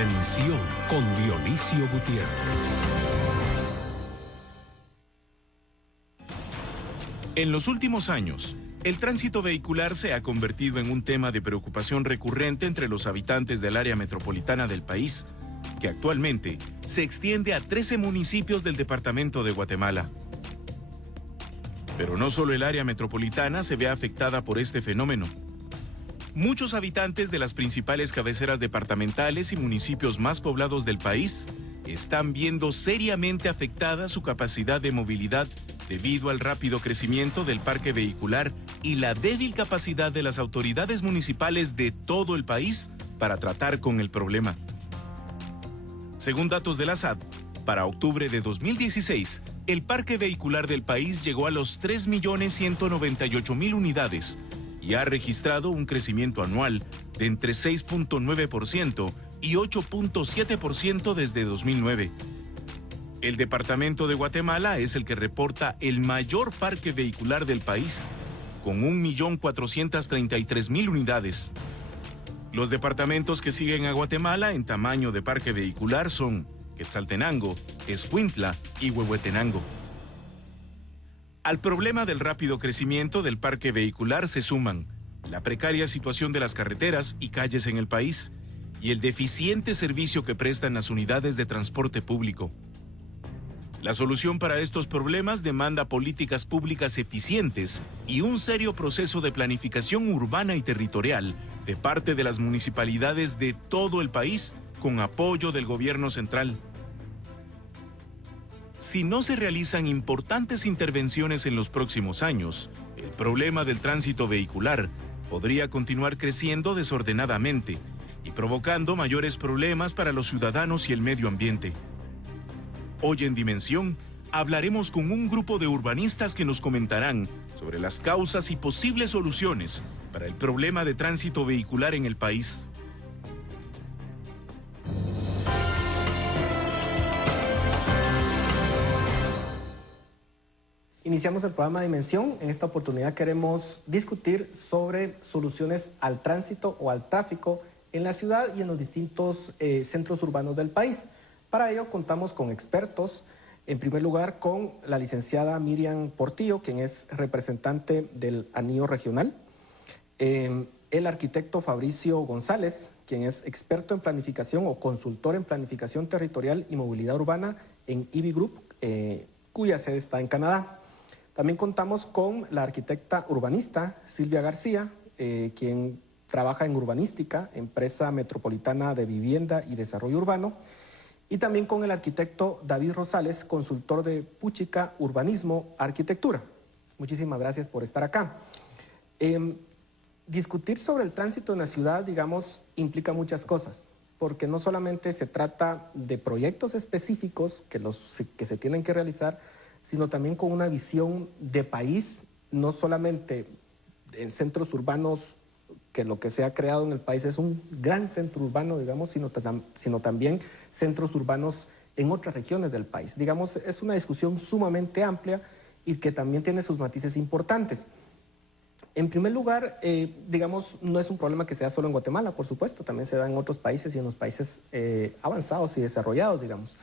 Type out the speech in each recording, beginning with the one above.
Dimensión con Dionisio Gutiérrez. En los últimos años, el tránsito vehicular se ha convertido en un tema de preocupación recurrente entre los habitantes del área metropolitana del país, que actualmente se extiende a 13 municipios del departamento de Guatemala. Pero no solo el área metropolitana se ve afectada por este fenómeno. Muchos habitantes de las principales cabeceras departamentales y municipios más poblados del país están viendo seriamente afectada su capacidad de movilidad debido al rápido crecimiento del parque vehicular y la débil capacidad de las autoridades municipales de todo el país para tratar con el problema. Según datos de la SAT, para octubre de 2016, el parque vehicular del país llegó a los 3.198.000 unidades y ha registrado un crecimiento anual de entre 6.9% y 8.7% desde 2009. El departamento de Guatemala es el que reporta el mayor parque vehicular del país, con 1.433.000 unidades. Los departamentos que siguen a Guatemala en tamaño de parque vehicular son Quetzaltenango, Escuintla y Huehuetenango. Al problema del rápido crecimiento del parque vehicular se suman la precaria situación de las carreteras y calles en el país y el deficiente servicio que prestan las unidades de transporte público. La solución para estos problemas demanda políticas públicas eficientes y un serio proceso de planificación urbana y territorial de parte de las municipalidades de todo el país con apoyo del gobierno central. Si no se realizan importantes intervenciones en los próximos años, el problema del tránsito vehicular podría continuar creciendo desordenadamente y provocando mayores problemas para los ciudadanos y el medio ambiente. Hoy en Dimensión hablaremos con un grupo de urbanistas que nos comentarán sobre las causas y posibles soluciones para el problema de tránsito vehicular en el país. Iniciamos el programa Dimensión. En esta oportunidad queremos discutir sobre soluciones al tránsito o al tráfico en la ciudad y en los distintos centros urbanos del país. Para ello contamos con expertos, en primer lugar con la licenciada Miriam Portillo, quien es representante del Anillo Regional, el arquitecto Fabricio González, quien es experto en planificación o consultor en planificación territorial y movilidad urbana en IBI Group, cuya sede está en Canadá. También contamos con la arquitecta urbanista Silvia García, quien trabaja en Urbanística, empresa metropolitana de vivienda y desarrollo urbano, y también con el arquitecto David Rosales, consultor de Puchica Urbanismo Arquitectura. Muchísimas gracias por estar acá. Discutir sobre el tránsito en la ciudad, digamos, implica muchas cosas, porque no solamente se trata de proyectos específicos que se tienen que realizar, sino también con una visión de país, no solamente en centros urbanos, que lo que se ha creado en el país es un gran centro urbano, digamos, sino también centros urbanos en otras regiones del país. Digamos, es una discusión sumamente amplia y que también tiene sus matices importantes. En primer lugar, digamos, no es un problema que sea solo en Guatemala, por supuesto, también se da en otros países y en los países avanzados y desarrollados, digamos.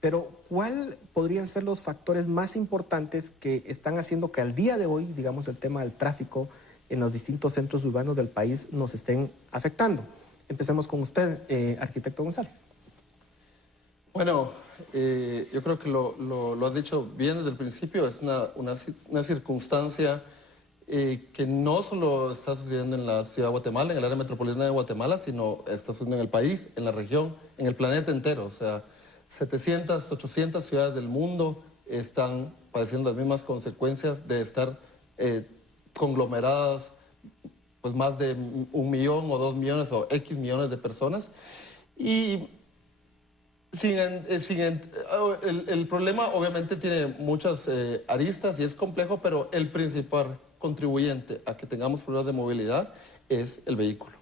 Pero, ¿cuáles podrían ser los factores más importantes que están haciendo que al día de hoy, digamos, el tema del tráfico en los distintos centros urbanos del país nos estén afectando? Empecemos con usted, arquitecto González. Bueno, yo creo que lo has dicho bien desde el principio, es una circunstancia que no solo está sucediendo en la ciudad de Guatemala, en el área metropolitana de Guatemala, sino está sucediendo en el país, en la región, en el planeta entero. O sea, 700, 800 ciudades del mundo están padeciendo las mismas consecuencias de estar conglomeradas, pues más de 1 millón o 2 millones o X millones de personas. Y el problema obviamente tiene muchas aristas y es complejo, pero el principal contribuyente a que tengamos problemas de movilidad es el vehículo.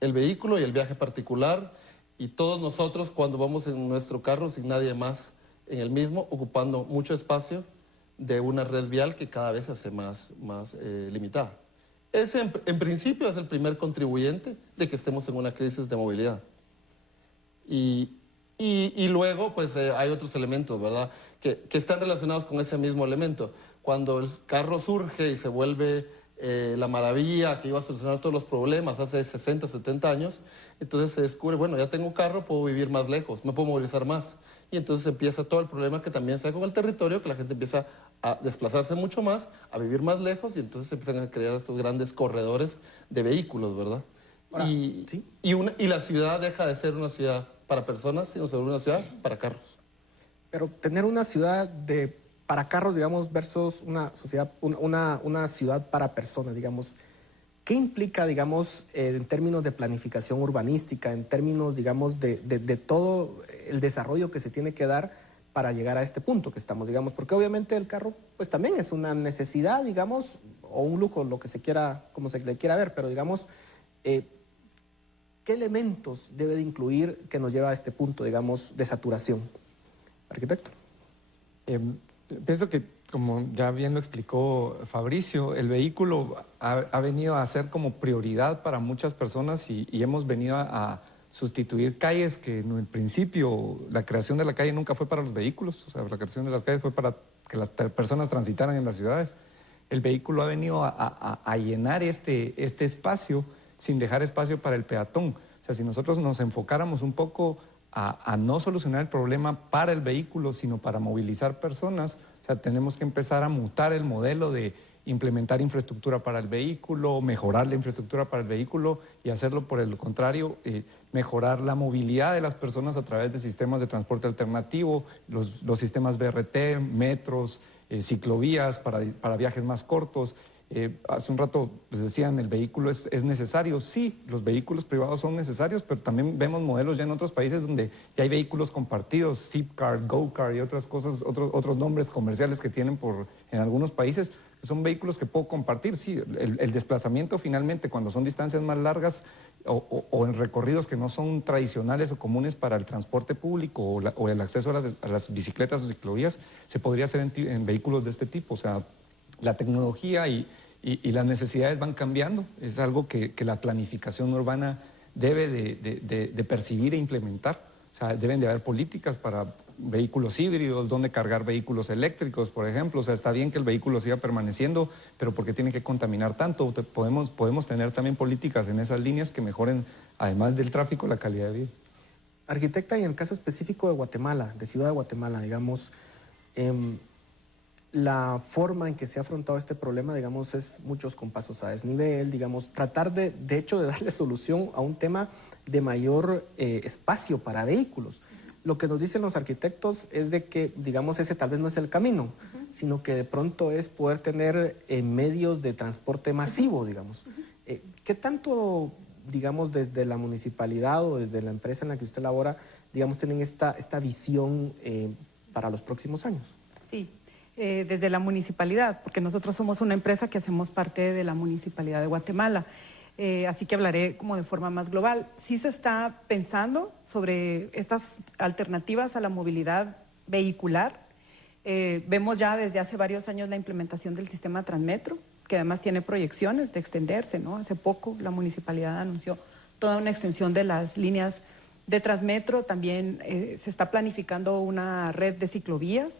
El vehículo y el viaje particular, y todos nosotros cuando vamos en nuestro carro sin nadie más en el mismo, ocupando mucho espacio de una red vial que cada vez se hace más limitada. Ese en principio es el primer contribuyente de que estemos en una crisis de movilidad. Y luego, pues hay otros elementos, ¿verdad? Que están relacionados con ese mismo elemento. Cuando el carro surge y se vuelve la maravilla que iba a solucionar todos los problemas hace 60, 70 años, entonces se descubre, bueno, ya tengo carro, puedo vivir más lejos, me puedo movilizar más. Y entonces empieza todo el problema que también se da con el territorio, que la gente empieza a desplazarse mucho más, a vivir más lejos, y entonces se empiezan a crear esos grandes corredores de vehículos, ¿verdad? Ahora, Y, ¿sí? y la ciudad deja de ser una ciudad para personas, sino se vuelve una ciudad para carros. Pero tener una ciudad para carros, digamos, versus una sociedad, una ciudad para personas, digamos, ¿qué implica, digamos, en términos de planificación urbanística, en términos, digamos, de todo el desarrollo que se tiene que dar para llegar a este punto que estamos, digamos? Porque obviamente el carro, pues también es una necesidad, digamos, o un lujo, lo que se quiera, como se le quiera ver, pero digamos, ¿qué elementos debe de incluir que nos lleva a este punto, digamos, de saturación? Arquitecto. Pienso que, como ya bien lo explicó Fabricio, el vehículo ha venido a ser como prioridad para muchas personas y hemos venido a sustituir calles que en el principio la creación de la calle nunca fue para los vehículos, o sea, la creación de las calles fue para que las personas transitaran en las ciudades. El vehículo ha venido a llenar este espacio sin dejar espacio para el peatón. O sea, si nosotros nos enfocáramos un poco a no solucionar el problema para el vehículo, sino para movilizar personas, o sea, tenemos que empezar a mutar el modelo de implementar infraestructura para el vehículo, mejorar la infraestructura para el vehículo y hacerlo por el contrario, mejorar la movilidad de las personas a través de sistemas de transporte alternativo, los sistemas BRT, metros, ciclovías para viajes más cortos. Hace un rato les decían, el vehículo es necesario. Sí, los vehículos privados son necesarios, pero también vemos modelos ya en otros países donde ya hay vehículos compartidos, Zipcar, GoCar y otras cosas, otros nombres comerciales que tienen en algunos países, que son vehículos que puedo compartir. Sí, el desplazamiento finalmente, cuando son distancias más largas o en recorridos que no son tradicionales o comunes para el transporte público o el acceso a las bicicletas o ciclovías, se podría hacer en vehículos de este tipo. O sea, la tecnología y las necesidades van cambiando. Es algo que la planificación urbana debe de percibir e implementar. O sea, deben de haber políticas para vehículos híbridos, donde cargar vehículos eléctricos, por ejemplo. O sea, está bien que el vehículo siga permaneciendo, pero ¿por qué tiene que contaminar tanto? Podemos tener también políticas en esas líneas que mejoren, además del tráfico, la calidad de vida. Arquitecta, y en el caso específico de Guatemala, de Ciudad de Guatemala, digamos, la forma en que se ha afrontado este problema, digamos, es muchos compasos a desnivel, digamos, tratar de hecho, de darle solución a un tema de mayor espacio para vehículos. Lo que nos dicen los arquitectos es de que, digamos, ese tal vez no es el camino, sino que de pronto es poder tener medios de transporte masivo, digamos. ¿Qué tanto, digamos, desde la municipalidad o desde la empresa en la que usted labora, digamos, tienen esta visión para los próximos años? Sí. Desde la municipalidad, porque nosotros somos una empresa que hacemos parte de la Municipalidad de Guatemala, así que hablaré como de forma más global. Sí se está pensando sobre estas alternativas a la movilidad vehicular. Vemos ya desde hace varios años la implementación del sistema Transmetro, que además tiene proyecciones de extenderse, ¿no? Hace poco la municipalidad anunció toda una extensión de las líneas de Transmetro. También se está planificando una red de ciclovías,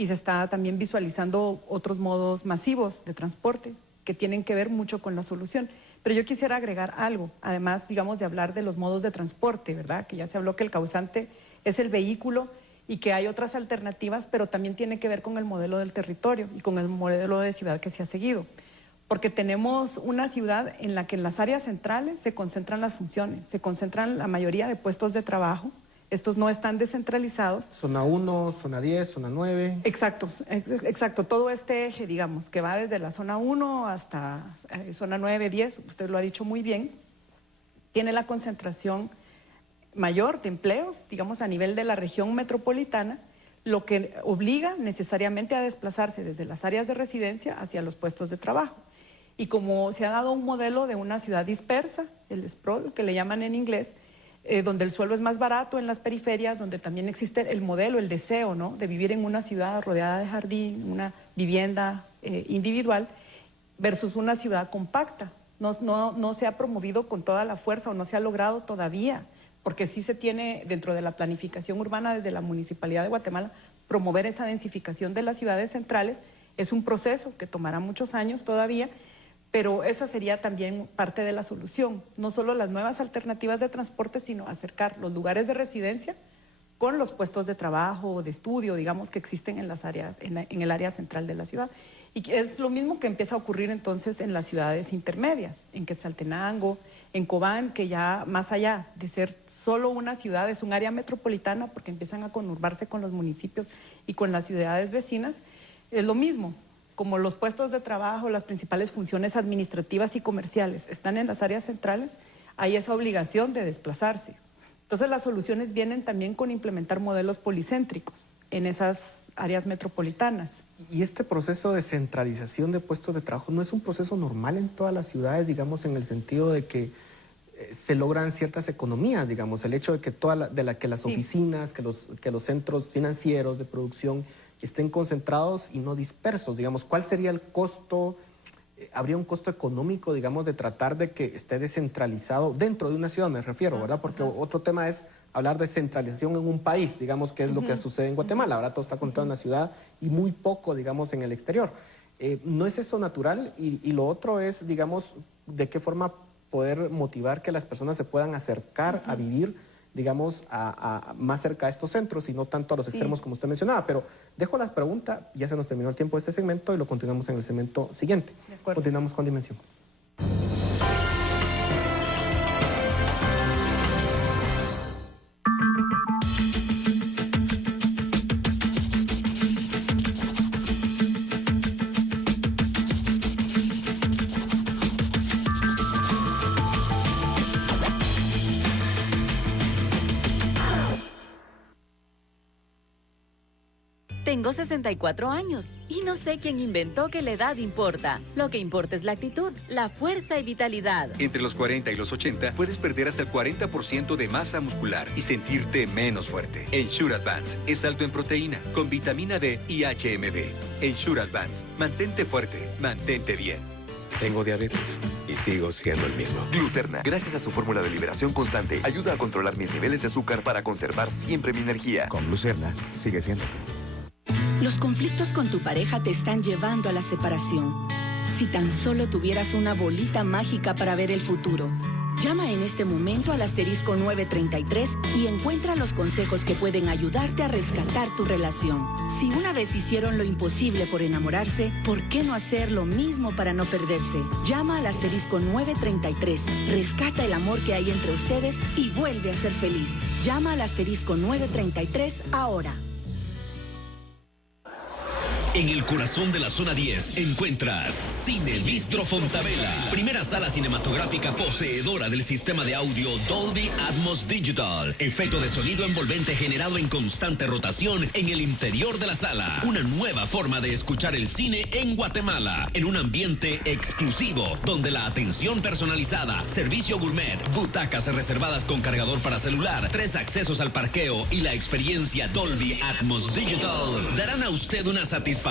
y se está también visualizando otros modos masivos de transporte que tienen que ver mucho con la solución. Pero yo quisiera agregar algo, además, digamos, de hablar de los modos de transporte, ¿verdad? Que ya se habló que el causante es el vehículo y que hay otras alternativas, pero también tiene que ver con el modelo del territorio y con el modelo de ciudad que se ha seguido. Porque tenemos una ciudad en la que en las áreas centrales se concentran las funciones, se concentran la mayoría de puestos de trabajo. Estos no están descentralizados. Zona 1, zona 10, zona 9. Exacto, exacto. Todo este eje, digamos, que va desde la zona 1 hasta zona 9, 10, usted lo ha dicho muy bien, tiene la concentración mayor de empleos, digamos, a nivel de la región metropolitana, lo que obliga necesariamente a desplazarse desde las áreas de residencia hacia los puestos de trabajo. Y como se ha dado un modelo de una ciudad dispersa, el sprawl, que le llaman en inglés, donde el suelo es más barato en las periferias, donde también existe el modelo, el deseo, ¿no?, de vivir en una ciudad rodeada de jardín, una vivienda individual, versus una ciudad compacta. No se ha promovido con toda la fuerza o no se ha logrado todavía, porque sí se tiene dentro de la planificación urbana desde la Municipalidad de Guatemala promover esa densificación de las ciudades centrales. Es un proceso que tomará muchos años todavía, pero esa sería también parte de la solución, no solo las nuevas alternativas de transporte, sino acercar los lugares de residencia con los puestos de trabajo o de estudio, digamos, que existen en las áreas, en el área central de la ciudad. Y es lo mismo que empieza a ocurrir entonces en las ciudades intermedias, en Quetzaltenango, en Cobán, que ya más allá de ser solo una ciudad, es un área metropolitana, porque empiezan a conurbarse con los municipios y con las ciudades vecinas. Es lo mismo, como los puestos de trabajo, las principales funciones administrativas y comerciales están en las áreas centrales, hay esa obligación de desplazarse. Entonces las soluciones vienen también con implementar modelos policéntricos en esas áreas metropolitanas. Y este proceso de centralización de puestos de trabajo no es un proceso normal en todas las ciudades, digamos, en el sentido de que se logran ciertas economías, digamos, el hecho de que que las oficinas, que los centros financieros de producción estén concentrados y no dispersos, digamos, ¿cuál sería el costo? ¿Habría un costo económico, digamos, de tratar de que esté descentralizado dentro de una ciudad, me refiero, ¿verdad? Porque otro tema es hablar de centralización en un país, digamos, que es lo que sucede en Guatemala. Ahora todo está concentrado en la ciudad y muy poco, digamos, en el exterior. ¿No es eso natural? Y lo otro es, digamos, de qué forma poder motivar que las personas se puedan acercar a vivir, digamos, más cerca a estos centros y no tanto a los extremos como usted mencionaba. Pero dejo la pregunta, ya se nos terminó el tiempo de este segmento y lo continuamos en el segmento siguiente. Continuamos con Dimensión. Tengo 64 años y no sé quién inventó que la edad importa. Lo que importa es la actitud, la fuerza y vitalidad. Entre los 40 y los 80 puedes perder hasta el 40% de masa muscular y sentirte menos fuerte. Ensure Advance es alto en proteína, con vitamina D y HMB. Ensure Advance, mantente fuerte, mantente bien. Tengo diabetes y sigo siendo el mismo. Glucerna, gracias a su fórmula de liberación constante, ayuda a controlar mis niveles de azúcar para conservar siempre mi energía. Con Glucerna, sigue siendo tú. Los conflictos con tu pareja te están llevando a la separación. Si tan solo tuvieras una bolita mágica para ver el futuro, llama en este momento al asterisco 933 y encuentra los consejos que pueden ayudarte a rescatar tu relación. Si una vez hicieron lo imposible por enamorarse, ¿por qué no hacer lo mismo para no perderse? Llama al asterisco 933, rescata el amor que hay entre ustedes y vuelve a ser feliz. Llama al asterisco 933 ahora. En el corazón de la zona 10 encuentras Cine Bistro Fontavela, primera sala cinematográfica poseedora del sistema de audio Dolby Atmos Digital, efecto de sonido envolvente generado en constante rotación en el interior de la sala. Una nueva forma de escuchar el cine en Guatemala, en un ambiente exclusivo, donde la atención personalizada, servicio gourmet, butacas reservadas con cargador para celular, 3 accesos al parqueo y la experiencia Dolby Atmos Digital darán a usted una satisfacción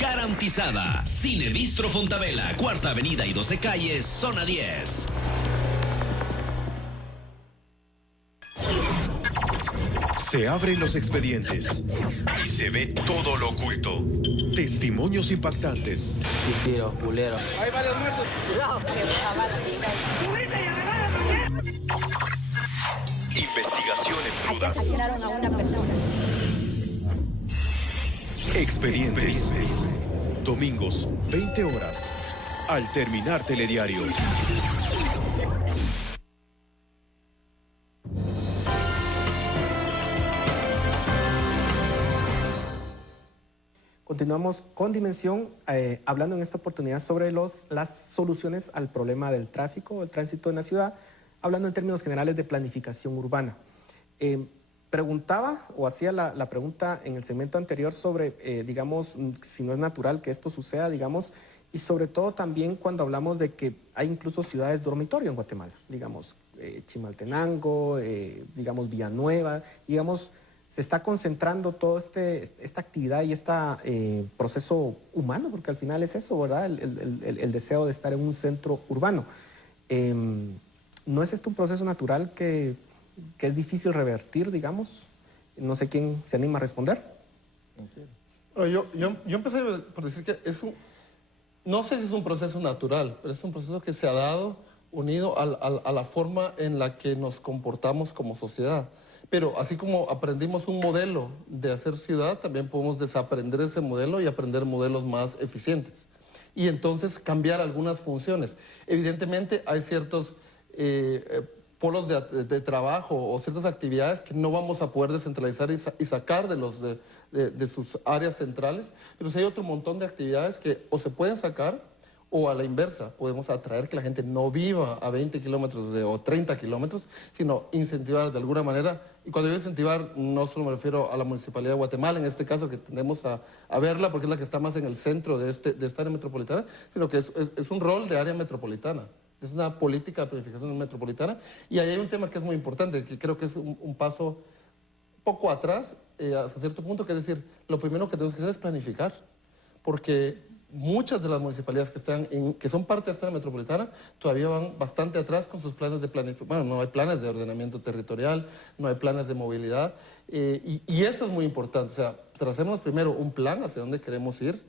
garantizada. Cine Bistro Fontavela, Cuarta Avenida y 12 Calles, Zona 10. Se abren los expedientes y se ve todo lo oculto. Testimonios impactantes. Hay varios muertos. Investigaciones crudas. Asesinaron a una persona. Expedientes. Domingos, 20 horas. Al terminar Telediario. Continuamos con Dimensión, hablando en esta oportunidad sobre las soluciones al problema del tráfico, el tránsito en la ciudad, hablando en términos generales de planificación urbana. Preguntaba o hacía la pregunta en el segmento anterior sobre, digamos, si no es natural que esto suceda, digamos, y sobre todo también cuando hablamos de que hay incluso ciudades dormitorio en Guatemala, digamos, Chimaltenango, digamos, Villanueva, digamos, se está concentrando toda esta actividad y este proceso humano, porque al final es eso, ¿verdad? El deseo de estar en un centro urbano. ¿No es esto un proceso natural que que es difícil revertir, digamos. No sé quién se anima a responder. Yo empecé por decir que no sé si es un proceso natural, pero es un proceso que se ha dado unido a la forma en la que nos comportamos como sociedad. Pero así como aprendimos un modelo de hacer ciudad, también podemos desaprender ese modelo y aprender modelos más eficientes. Y entonces cambiar algunas funciones. Evidentemente hay ciertos polos de trabajo o ciertas actividades que no vamos a poder descentralizar y sacar de sus áreas centrales, pero sí hay otro montón de actividades que o se pueden sacar o a la inversa, podemos atraer que la gente no viva a 20 kilómetros o 30 kilómetros, sino incentivar de alguna manera. Y cuando yo incentivar, no solo me refiero a la Municipalidad de Guatemala, en este caso, que tendemos a verla porque es la que está más en el centro de esta área metropolitana, sino que es un rol de área metropolitana. Es una política de planificación metropolitana. Y ahí hay un tema que es muy importante, que creo que es un paso poco atrás, hasta cierto punto, que es decir, lo primero que tenemos que hacer es planificar. Porque muchas de las municipalidades que son parte de esta área metropolitana todavía van bastante atrás con sus planes de planificación. Bueno, no hay planes de ordenamiento territorial, no hay planes de movilidad, y eso es muy importante. O sea, tracemos primero un plan hacia dónde queremos ir,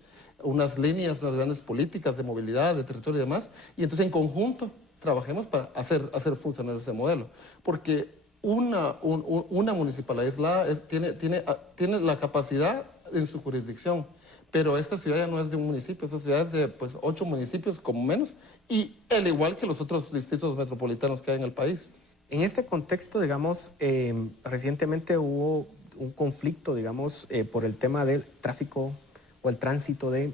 unas líneas, unas grandes políticas de movilidad, de territorio y demás, y entonces en conjunto trabajemos para hacer funcionar ese modelo. Porque una municipalidad aislada tiene la capacidad en su jurisdicción. Pero esta ciudad ya no es de un municipio, esta ciudad es de 8 municipios como menos, y al igual que los otros distritos metropolitanos que hay en el país. En este contexto, digamos, recientemente hubo un conflicto, digamos, por el tema del tráfico o el tránsito de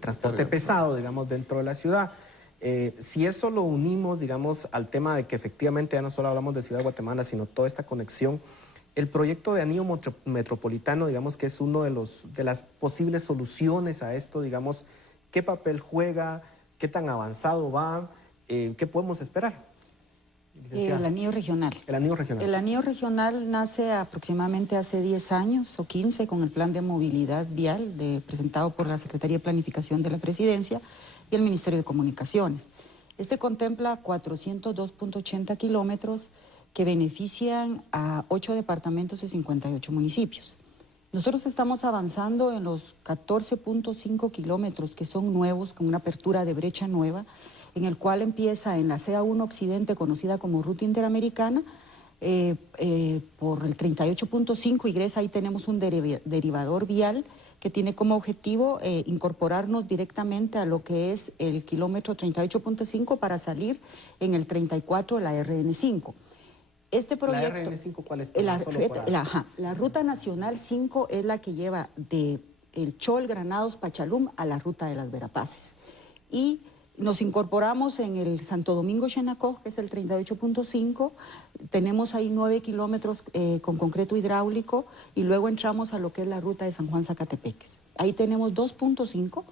transporte pesado, digamos, dentro de la ciudad. Si eso lo unimos, digamos, al tema de que efectivamente ya no solo hablamos de Ciudad de Guatemala, sino toda esta conexión, el proyecto de anillo metropolitano, digamos que es uno de las posibles soluciones a esto, digamos, ¿qué papel juega? ¿Qué tan avanzado va? ¿Qué podemos esperar? El anillo regional. El anillo regional. El anillo regional nace aproximadamente hace 10 años o 15 con el plan de movilidad vial presentado por la Secretaría de Planificación de la Presidencia y el Ministerio de Comunicaciones. Este contempla 402.80 kilómetros que benefician a 8 departamentos y 58 municipios. Nosotros estamos avanzando en los 14.5 kilómetros que son nuevos, con una apertura de brecha nueva, en el cual empieza en la CA1 Occidente, conocida como Ruta Interamericana, por el 38.5 ingresa, ahí tenemos un derivador vial que tiene como objetivo incorporarnos directamente a lo que es el kilómetro 38.5 para salir en el 34 la RN5. Este proyecto, ¿La RN5 cuál es? La Ruta Nacional 5 es la que lleva de el Chol, Granados, Pachalum a la Ruta de las Verapaces. Y nos incorporamos en el Santo Domingo Xenacó, que es el 38.5, tenemos ahí 9 kilómetros con concreto hidráulico y luego entramos a lo que es la ruta de San Juan Zacatepeques. Ahí tenemos 2.5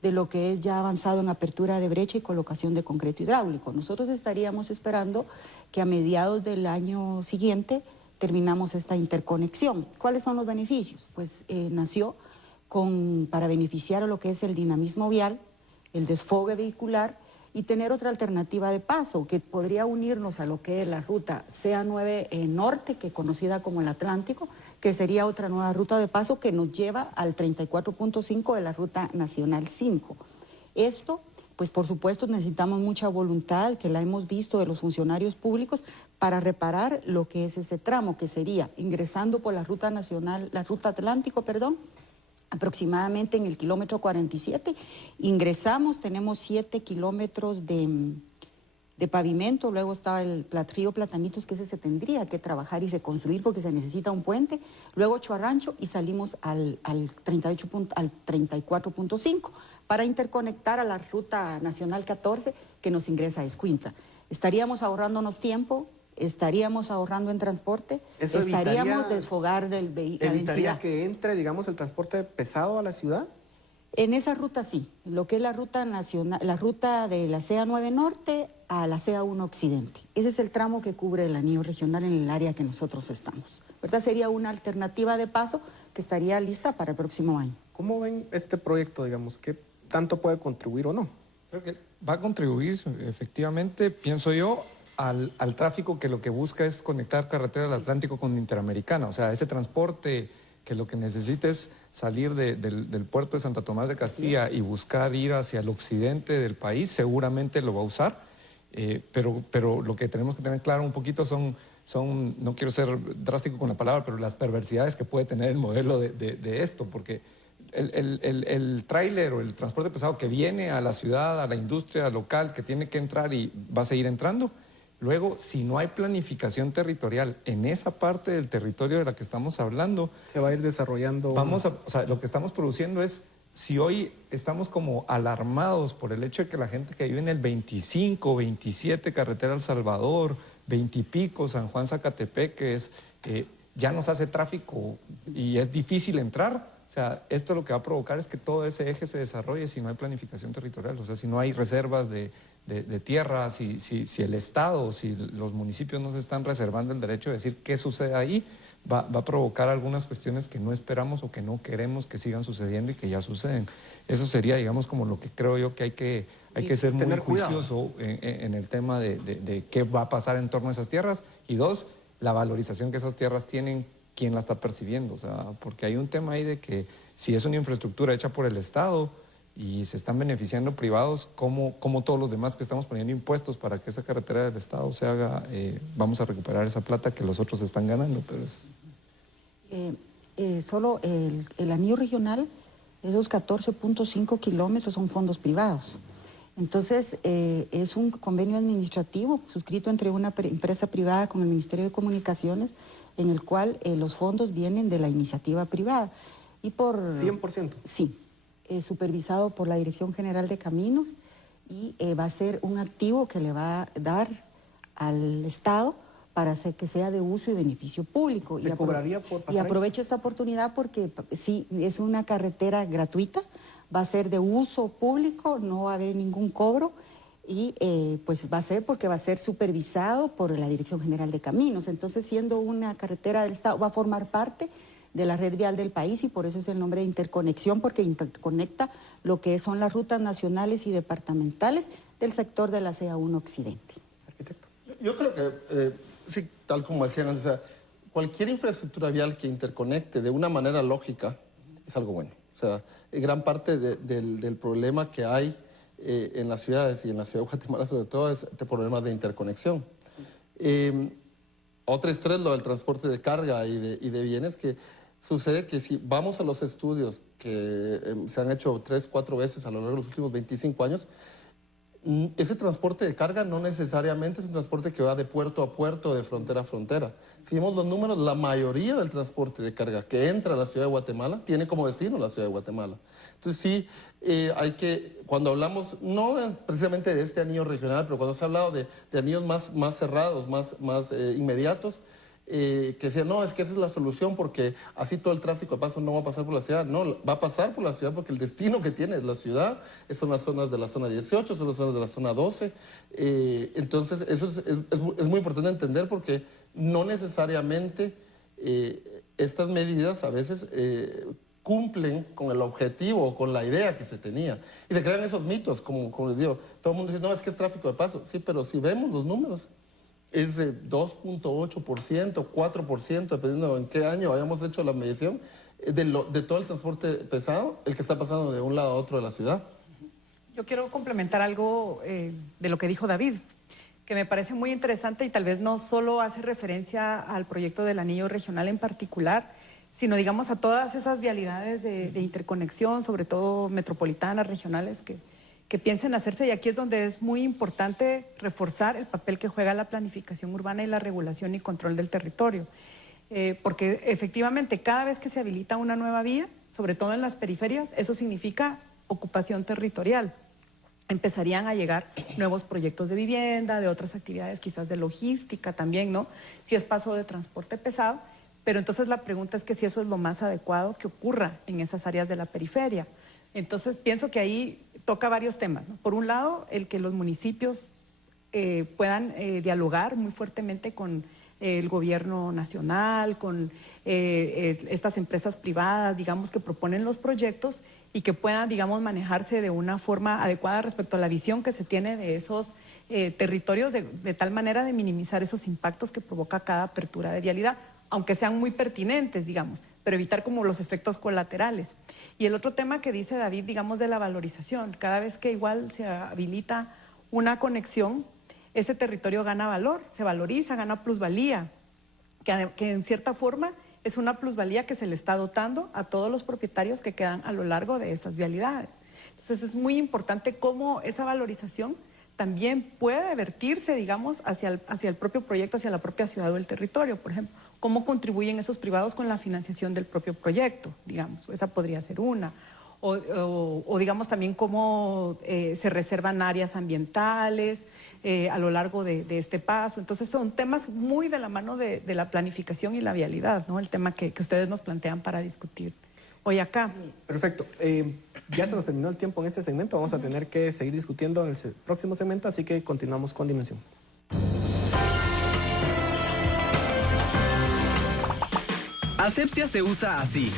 de lo que es ya avanzado en apertura de brecha y colocación de concreto hidráulico. Nosotros estaríamos esperando que a mediados del año siguiente terminamos esta interconexión. ¿Cuáles son los beneficios? Pues nació para beneficiar a lo que es el dinamismo vial, el desfogue vehicular y tener otra alternativa de paso que podría unirnos a lo que es la ruta CA9 Norte, que es conocida como el Atlántico, que sería otra nueva ruta de paso que nos lleva al 34.5 de la Ruta Nacional 5. Esto, pues por supuesto necesitamos mucha voluntad, que la hemos visto de los funcionarios públicos, para reparar lo que es ese tramo, que sería ingresando por la Ruta Nacional, la Ruta Atlántico, perdón, aproximadamente en el kilómetro 47, ingresamos, tenemos 7 kilómetros de pavimento, luego está el río Platanitos, que ese se tendría que trabajar y reconstruir porque se necesita un puente, luego Chuarrancho y salimos al 34.5 para interconectar a la Ruta Nacional 14 que nos ingresa a Escuintla. Estaríamos ahorrándonos tiempo, estaríamos ahorrando en transporte, estaríamos desfogar del vehículo. ¿Evitaría que entre, digamos, el transporte pesado a la ciudad? En esa ruta sí, lo que es la ruta nacional, la ruta de la CA9 Norte a la CA1 Occidente. Ese es el tramo que cubre el anillo regional en el área que nosotros estamos. ¿Verdad? Sería una alternativa de paso que estaría lista para el próximo año. ¿Cómo ven este proyecto, digamos? ¿Qué tanto puede contribuir o no? Creo que va a contribuir, efectivamente, pienso yo, al tráfico que lo que busca es conectar carretera del Atlántico con Interamericana. O sea, ese transporte que lo que necesita es salir del puerto de Santa Tomás de Castilla y buscar ir hacia el occidente del país, seguramente lo va a usar, pero lo que tenemos que tener claro un poquito son, no quiero ser drástico con la palabra, pero las perversidades que puede tener el modelo de esto, porque el tráiler o el transporte pesado que viene a la ciudad, a la industria local, que tiene que entrar y va a seguir entrando, luego, si no hay planificación territorial en esa parte del territorio de la que estamos hablando, se va a ir desarrollando. O sea, lo que estamos produciendo es, si hoy estamos como alarmados por el hecho de que la gente que vive en el 25, 27, carretera El Salvador, 20 y pico, San Juan Zacatepec, que es, ya nos hace tráfico y es difícil entrar. O sea, esto lo que va a provocar es que todo ese eje se desarrolle si no hay planificación territorial, o sea, si no hay reservas de tierra, si el Estado, si los municipios no se están reservando el derecho de decir qué sucede ahí, va a provocar algunas cuestiones que no esperamos o que no queremos que sigan sucediendo y que ya suceden. Eso sería, digamos, como lo que creo yo que hay que ser muy juicioso en el tema de qué va a pasar en torno a esas tierras. Y dos, la valorización que esas tierras tienen, quién la está percibiendo. O sea, porque hay un tema ahí de que si es una infraestructura hecha por el Estado y se están beneficiando privados, como todos los demás que estamos poniendo impuestos para que esa carretera del Estado se haga, vamos a recuperar esa plata que los otros están ganando. Pero es... solo el anillo regional, esos 14.5 kilómetros son fondos privados. Entonces, es un convenio administrativo suscrito entre una empresa privada con el Ministerio de Comunicaciones, en el cual los fondos vienen de la iniciativa privada. Y por... 100%. Sí. Supervisado por la Dirección General de Caminos y va a ser un activo que le va a dar al Estado para hacer que sea de uso y beneficio público. ¿Se cobraría por pasar y aprovecho esta oportunidad porque sí, es una carretera gratuita, va a ser de uso público, no va a haber ningún cobro y pues va a ser porque va a ser supervisado por la Dirección General de Caminos. Entonces, siendo una carretera del Estado, va a formar parte de la red vial del país y por eso es el nombre de interconexión, porque interconecta lo que son las rutas nacionales y departamentales del sector de la CA1 Occidente. Arquitecto. Yo creo que, sí, tal como decían antes, o sea, cualquier infraestructura vial que interconecte de una manera lógica es algo bueno. O sea, gran parte del problema que hay en las ciudades y en la ciudad de Guatemala sobre todo es este problema de interconexión. Otra historia es lo del transporte de carga y de bienes, que sucede que si vamos a los estudios que se han hecho 3, 4 veces a lo largo de los últimos 25 años, ese transporte de carga no necesariamente es un transporte que va de puerto a puerto, de frontera a frontera. Si vemos los números, la mayoría del transporte de carga que entra a la ciudad de Guatemala tiene como destino la ciudad de Guatemala. Entonces sí, hay que, cuando hablamos, no precisamente de este anillo regional, pero cuando se ha hablado de anillos más cerrados, más inmediatos, que decían, no, es que esa es la solución porque así todo el tráfico de paso no va a pasar por la ciudad. No, va a pasar por la ciudad porque el destino que tiene es la ciudad, son las zonas de la zona 18, son las zonas de la zona 12. Entonces, eso es muy importante entender porque no necesariamente estas medidas a veces cumplen con el objetivo o con la idea que se tenía. Y se crean esos mitos, como les digo, todo el mundo dice, no, es que es tráfico de paso. Sí, pero si vemos los números, es de 2.8%, 4%, dependiendo en qué año hayamos hecho la medición, de todo el transporte pesado, el que está pasando de un lado a otro de la ciudad. Yo quiero complementar algo de lo que dijo David, que me parece muy interesante y tal vez no solo hace referencia al proyecto del anillo regional en particular, sino digamos a todas esas vialidades de interconexión, sobre todo metropolitanas, regionales, que piensen hacerse, y aquí es donde es muy importante reforzar el papel que juega la planificación urbana y la regulación y control del territorio. Porque efectivamente cada vez que se habilita una nueva vía, sobre todo en las periferias, eso significa ocupación territorial. Empezarían a llegar nuevos proyectos de vivienda, de otras actividades quizás de logística también, ¿no? Si es paso de transporte pesado, pero entonces la pregunta es que si eso es lo más adecuado que ocurra en esas áreas de la periferia. Entonces pienso que ahí toca varios temas, ¿no? Por un lado, el que los municipios puedan dialogar muy fuertemente con el gobierno nacional, con estas empresas privadas, digamos, que proponen los proyectos y que puedan, digamos, manejarse de una forma adecuada respecto a la visión que se tiene de esos territorios de tal manera de minimizar esos impactos que provoca cada apertura de vialidad, aunque sean muy pertinentes, digamos, pero evitar como los efectos colaterales. Y el otro tema que dice David, digamos, de la valorización, cada vez que igual se habilita una conexión, ese territorio gana valor, se valoriza, gana plusvalía, que en cierta forma es una plusvalía que se le está dotando a todos los propietarios que quedan a lo largo de esas vialidades. Entonces es muy importante cómo esa valorización también puede vertirse, digamos, hacia el propio proyecto, hacia la propia ciudad o el territorio, por ejemplo. Cómo contribuyen esos privados con la financiación del propio proyecto, digamos, esa podría ser una. O digamos también cómo se reservan áreas ambientales a lo largo de este paso. Entonces son temas muy de la mano de la planificación y la vialidad, ¿no? El tema que ustedes nos plantean para discutir hoy acá. Perfecto. Ya se nos terminó el tiempo en este segmento, vamos a tener que seguir discutiendo en el próximo segmento, así que continuamos con Dimensión. Asepsia se usa así.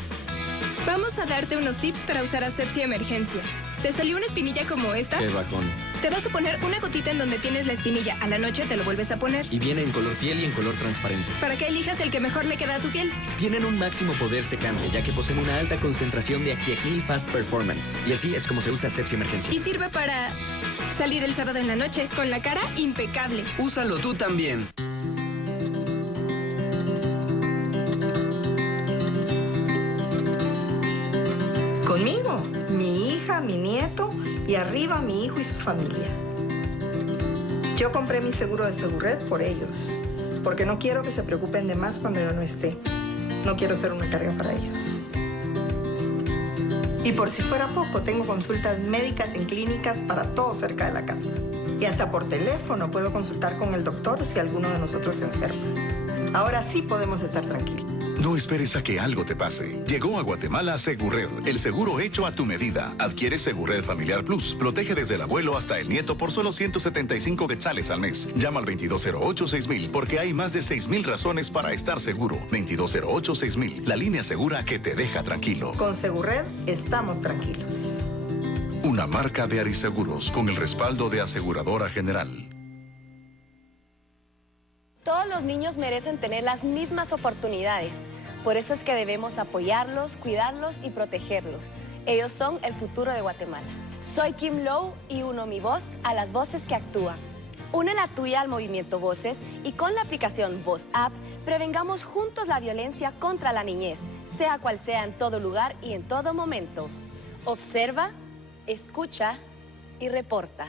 Vamos a darte unos tips para usar asepsia emergencia. ¿Te salió una espinilla como esta? ¡Qué bajón! Te vas a poner una gotita en donde tienes la espinilla. A la noche te lo vuelves a poner. Y viene en color piel y en color transparente. Para que elijas el que mejor le queda a tu piel. Tienen un máximo poder secante, ya que poseen una alta concentración de actiacnil Fast Performance. Y así es como se usa asepsia emergencia. Y sirve para salir el sábado en la noche con la cara impecable. Úsalo tú también. Conmigo, mi hija, mi nieto y arriba mi hijo y su familia. Yo compré mi seguro de Segured por ellos, porque no quiero que se preocupen de más cuando yo no esté. No quiero ser una carga para ellos. Y por si fuera poco, tengo consultas médicas en clínicas para todo cerca de la casa. Y hasta por teléfono puedo consultar con el doctor si alguno de nosotros se enferma. Ahora sí podemos estar tranquilos. No esperes a que algo te pase. Llegó a Guatemala Segured, el seguro hecho a tu medida. Adquiere Segured Familiar Plus. Protege desde el abuelo hasta el nieto por solo 175 quetzales al mes. Llama al 2208-6000 porque hay más de 6,000 razones para estar seguro. 2208-6000, la línea segura que te deja tranquilo. Con Segured estamos tranquilos. Una marca de Ariseguros con el respaldo de Aseguradora General. Todos los niños merecen tener las mismas oportunidades. Por eso es que debemos apoyarlos, cuidarlos y protegerlos. Ellos son el futuro de Guatemala. Soy Kim Lowe y uno mi voz a las voces que actúan. Une la tuya al movimiento Voces y con la aplicación Voz App prevengamos juntos la violencia contra la niñez, sea cual sea en todo lugar y en todo momento. Observa, escucha y reporta.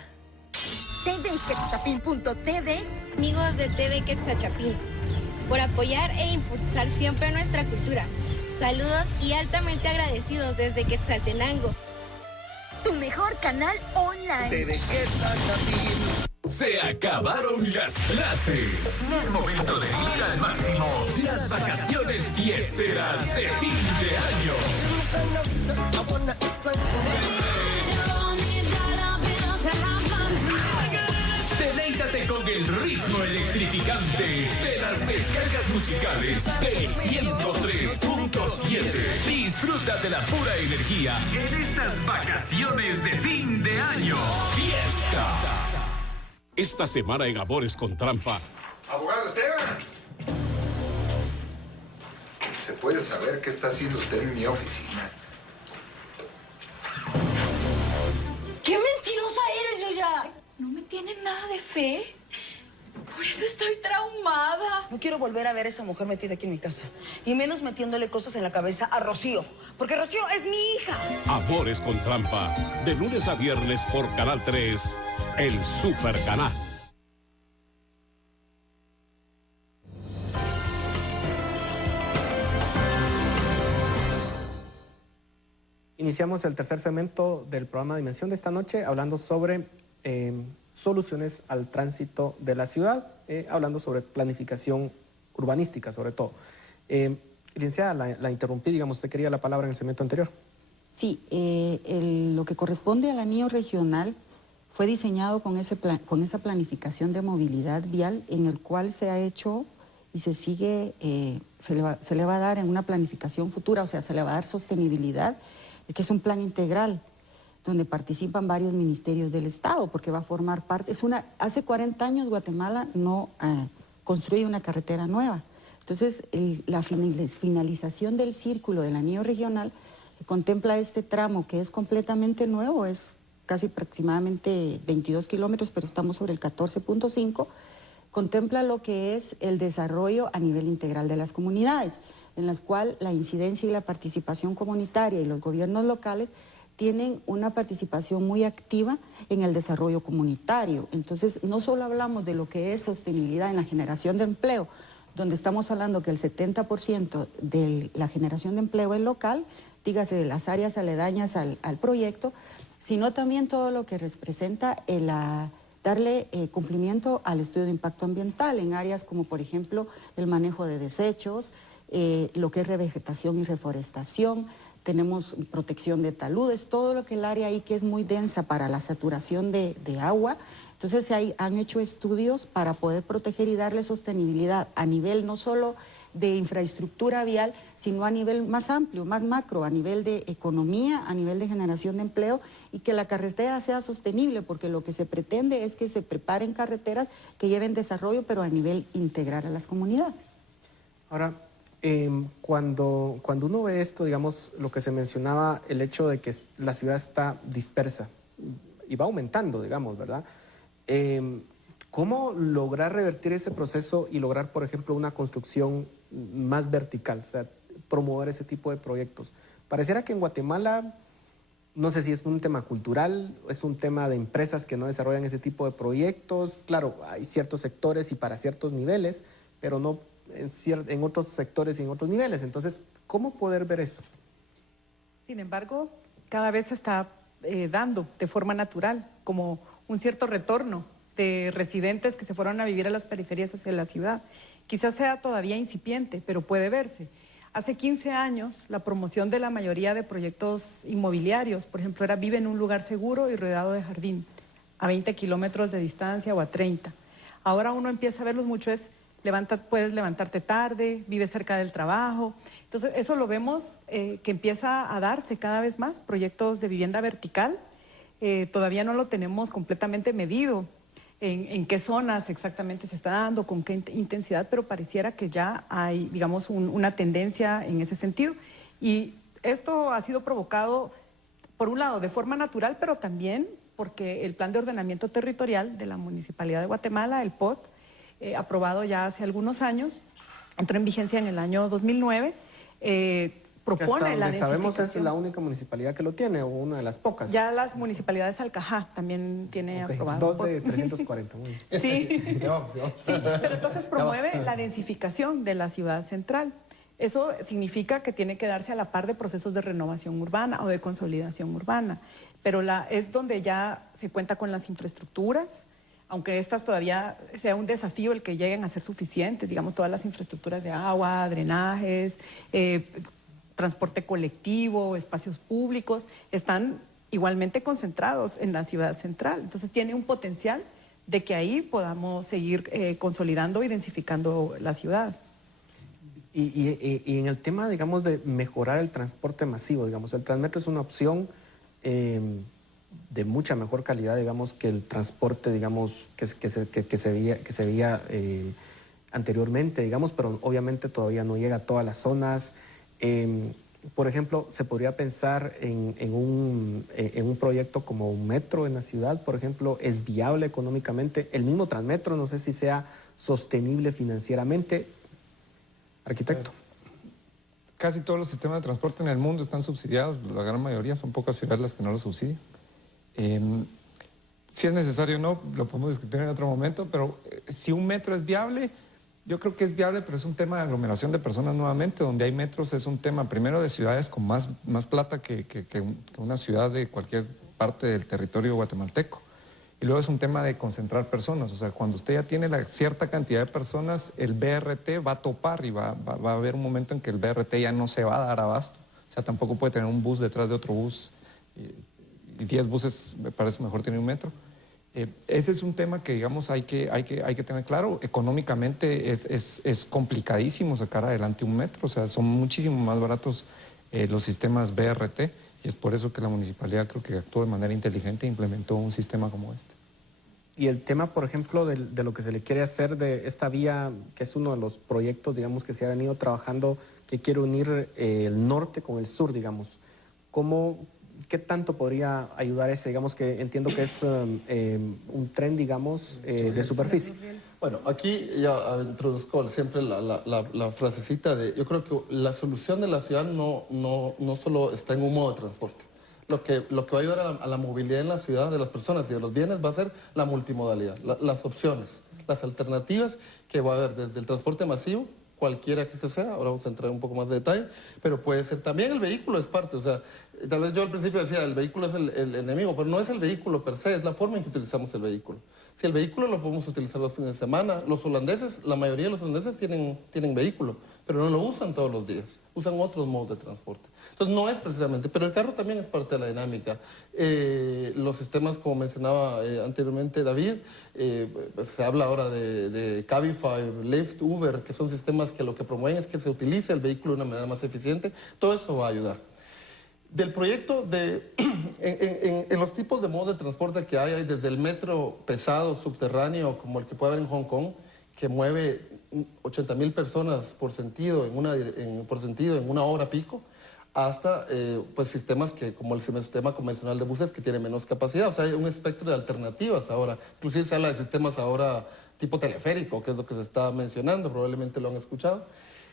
tvquetzapin.tv, amigos de TV Quetzachapín, por apoyar e impulsar siempre nuestra cultura. Saludos y altamente agradecidos desde Quetzaltenango, tu mejor canal online. TV Quetzachapín. Se acabaron las clases. Es momento de ir al máximo. Las vacaciones fiesteras de fin de año. Deleítate con el ritmo electrificante de las descargas musicales del 103.7. Disfruta de la pura energía en esas vacaciones de fin de año. Fiesta. Esta semana en Amores con Trampa. Abogado Esteban. ¿Se puede saber qué está haciendo usted en mi oficina? ¡Qué mentirosa eres, Yoya! No me tienen nada de fe. Por eso estoy traumada. No quiero volver a ver a esa mujer metida aquí en mi casa. Y menos metiéndole cosas en la cabeza a Rocío. Porque Rocío es mi hija. Amores con Trampa. De lunes a viernes por Canal 3, el Super Canal. Iniciamos el tercer segmento del programa Dimensión de esta noche hablando sobre soluciones al tránsito de la ciudad, hablando sobre planificación urbanística sobre todo. Licenciada, la interrumpí, digamos, usted quería la palabra en el segmento anterior. Sí, lo que corresponde al anillo regional fue diseñado con esa planificación de movilidad vial en el cual se ha hecho y se sigue, se le va a dar en una planificación futura, o sea, se le va a dar sostenibilidad, que es un plan integral. donde participan varios ministerios del Estado, porque va a formar parte, hace 40 años Guatemala no construye una carretera nueva. Entonces, la finalización del círculo del anillo regional contempla este tramo que es completamente nuevo, es casi aproximadamente 22 kilómetros, pero estamos sobre el 14.5, contempla lo que es el desarrollo a nivel integral de las comunidades, en las cuales la incidencia y la participación comunitaria y los gobiernos locales tienen una participación muy activa en el desarrollo comunitario. Entonces, no solo hablamos de lo que es sostenibilidad en la generación de empleo, donde estamos hablando que el 70% de la generación de empleo es local, dígase de las áreas aledañas al proyecto, sino también todo lo que representa darle cumplimiento al estudio de impacto ambiental en áreas como, por ejemplo, el manejo de desechos, lo que es revegetación y reforestación, tenemos protección de taludes, todo lo que el área ahí que es muy densa para la saturación de agua. Entonces han hecho estudios para poder proteger y darle sostenibilidad a nivel no solo de infraestructura vial, sino a nivel más amplio, más macro, a nivel de economía, a nivel de generación de empleo y que la carretera sea sostenible, porque lo que se pretende es que se preparen carreteras que lleven desarrollo, pero a nivel integral a las comunidades. Ahora, cuando uno ve esto, digamos, lo que se mencionaba, el hecho de que la ciudad está dispersa y va aumentando, digamos, ¿verdad? ¿Cómo lograr revertir ese proceso y lograr, por ejemplo, una construcción más vertical, o sea, promover ese tipo de proyectos? Pareciera que en Guatemala, no sé si es un tema cultural, es un tema de empresas que no desarrollan ese tipo de proyectos. Claro, hay ciertos sectores y para ciertos niveles, pero no en otros sectores y en otros niveles. Entonces, ¿cómo poder ver eso? Sin embargo, cada vez se está dando de forma natural, como un cierto retorno de residentes que se fueron a vivir a las periferias hacia la ciudad. Quizás sea todavía incipiente, pero puede verse. Hace 15 años, la promoción de la mayoría de proyectos inmobiliarios, por ejemplo, era vive en un lugar seguro y rodeado de jardín, a 20 kilómetros de distancia o a 30. Ahora uno empieza a verlos mucho, puedes levantarte tarde, vive cerca del trabajo. Entonces, eso lo vemos que empieza a darse cada vez más, proyectos de vivienda vertical. Todavía no lo tenemos completamente medido en qué zonas exactamente se está dando, con qué intensidad, pero pareciera que ya hay, digamos, una tendencia en ese sentido. Y esto ha sido provocado, por un lado, de forma natural, pero también porque el Plan de Ordenamiento Territorial de la Municipalidad de Guatemala, el POT, aprobado ya hace algunos años, entró en vigencia en el año 2009, propone la densificación. Sabemos es la única municipalidad que lo tiene o una de las pocas. Ya las municipalidades Alcajá también tiene aprobado. 2 de 340. Muy bien. Sí. Sí, pero entonces promueve la densificación de la ciudad central. Eso significa que tiene que darse a la par de procesos de renovación urbana o de consolidación urbana. Pero es donde ya se cuenta con las infraestructuras, aunque estas todavía sea un desafío el que lleguen a ser suficientes, digamos, todas las infraestructuras de agua, drenajes, transporte colectivo, espacios públicos, están igualmente concentrados en la ciudad central. Entonces tiene un potencial de que ahí podamos seguir consolidando y densificando la ciudad. Y en el tema, digamos, de mejorar el transporte masivo, digamos, el Transmetro es una opción de mucha mejor calidad, digamos, que el transporte, digamos, que se veía anteriormente, digamos, pero obviamente todavía no llega a todas las zonas. Por ejemplo, se podría pensar en un proyecto como un metro en la ciudad, por ejemplo, ¿es viable económicamente? El mismo Transmetro, no sé si sea sostenible financieramente. Arquitecto. Casi todos los sistemas de transporte en el mundo están subsidiados, la gran mayoría, son pocas ciudades las que no lo subsidian. Si es necesario o no, lo podemos discutir en otro momento, pero si un metro es viable, yo creo que es viable, pero es un tema de aglomeración de personas nuevamente. Donde hay metros es un tema primero de ciudades con más plata que una ciudad de cualquier parte del territorio guatemalteco. Y luego es un tema de concentrar personas. O sea, cuando usted ya tiene la cierta cantidad de personas, el BRT va a topar y va a haber un momento en que el BRT ya no se va a dar abasto. O sea, tampoco puede tener un bus detrás de otro bus. Y 10 buses, me parece mejor tener un metro. Ese es un tema que, digamos, hay que tener claro. Económicamente es complicadísimo sacar adelante un metro. O sea, son muchísimo más baratos los sistemas BRT. Y es por eso que la municipalidad creo que actuó de manera inteligente e implementó un sistema como este. Y el tema, por ejemplo, de lo que se le quiere hacer de esta vía, que es uno de los proyectos, digamos, que se ha venido trabajando, que quiere unir el norte con el sur, digamos. ¿Qué tanto podría ayudar ese? Digamos que entiendo que es un tren, digamos, de superficie. Bueno, aquí ya introduzco siempre la frasecita de, yo creo que la solución de la ciudad no solo está en un modo de transporte. Lo que va a ayudar a la movilidad en la ciudad de las personas y de los bienes va a ser la multimodalidad, las opciones, las alternativas que va a haber desde el transporte masivo, cualquiera que este sea, ahora vamos a entrar en un poco más de detalle, pero puede ser también el vehículo es parte, o sea, tal vez yo al principio decía el vehículo es el enemigo, pero no es el vehículo per se, es la forma en que utilizamos el vehículo. Si el vehículo lo podemos utilizar los fines de semana, los holandeses, la mayoría de los holandeses tienen vehículo, pero no lo usan todos los días, usan otros modos de transporte. Entonces no es precisamente, pero el carro también es parte de la dinámica. Los sistemas, como mencionaba anteriormente David, pues se habla ahora de Cabify, Lyft, Uber, que son sistemas que lo que promueven es que se utilice el vehículo de una manera más eficiente. Todo eso va a ayudar. Del proyecto, en los tipos de modos de transporte que hay desde el metro pesado, subterráneo, como el que puede haber en Hong Kong, que mueve 80,000 personas por sentido en una hora pico, hasta pues sistemas como el sistema convencional de buses que tiene menos capacidad. O sea, hay un espectro de alternativas ahora. Inclusive se habla de sistemas ahora tipo teleférico, que es lo que se está mencionando, probablemente lo han escuchado.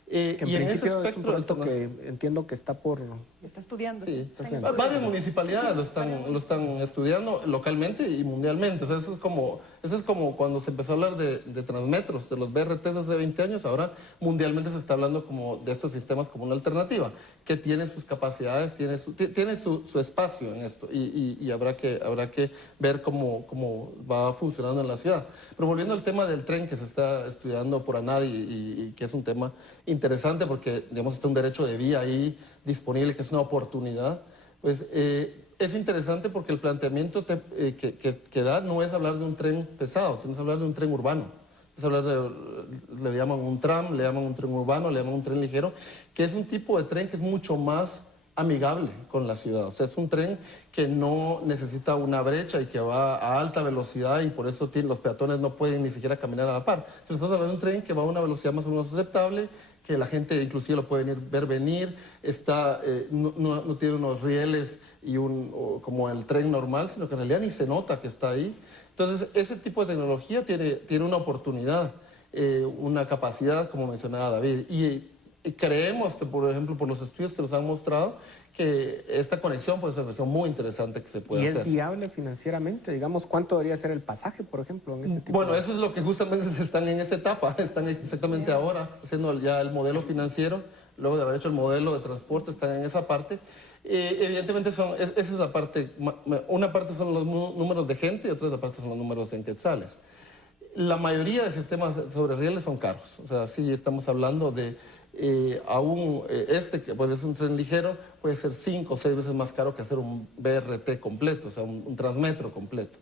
Que en principio es un proyecto que entiendo que está estudiando. Sí, varias municipalidades lo están estudiando localmente y mundialmente. O sea, eso es como cuando se empezó a hablar de transmetros, de los BRTs hace 20 años, ahora mundialmente se está hablando como de estos sistemas como una alternativa, que tiene sus capacidades, tiene su espacio en esto y habrá que ver cómo va funcionando en la ciudad. Pero volviendo al tema del tren que se está estudiando por ANADI y que es un tema interesante porque, digamos, está un derecho de vía ahí disponible, que es una oportunidad, pues es interesante porque el planteamiento que da no es hablar de un tren pesado, sino es hablar de un tren urbano. Es hablar le llaman un tram, le llaman un tren urbano, le llaman un tren ligero, que es un tipo de tren que es mucho más amigable con la ciudad. O sea, es un tren que no necesita una brecha y que va a alta velocidad y por eso los peatones no pueden ni siquiera caminar a la par. Estamos hablando de un tren que va a una velocidad más o menos aceptable, que la gente inclusive lo puede ver venir, no tiene unos rieles como el tren normal, sino que en realidad ni se nota que está ahí. Entonces, ese tipo de tecnología tiene una oportunidad, una capacidad, como mencionaba David. Y creemos que, por ejemplo, por los estudios que nos han mostrado, que esta conexión puede ser una conexión muy interesante que se puede hacer. ¿Y es viable financieramente? Digamos, ¿cuánto debería ser el pasaje, por ejemplo, en ese tipo? Bueno, eso es lo que justamente están en esa etapa, están exactamente ahora haciendo ya el modelo financiero, luego de haber hecho el modelo de transporte, están en esa parte. Evidentemente esa es la parte, una parte son los números de gente y otra parte son los números en quetzales. La mayoría de sistemas sobre rieles son caros, o sea, sí estamos hablando de que puede ser un tren ligero, puede ser 5 o 6 veces más caro que hacer un BRT completo, o sea, un transmetro completo.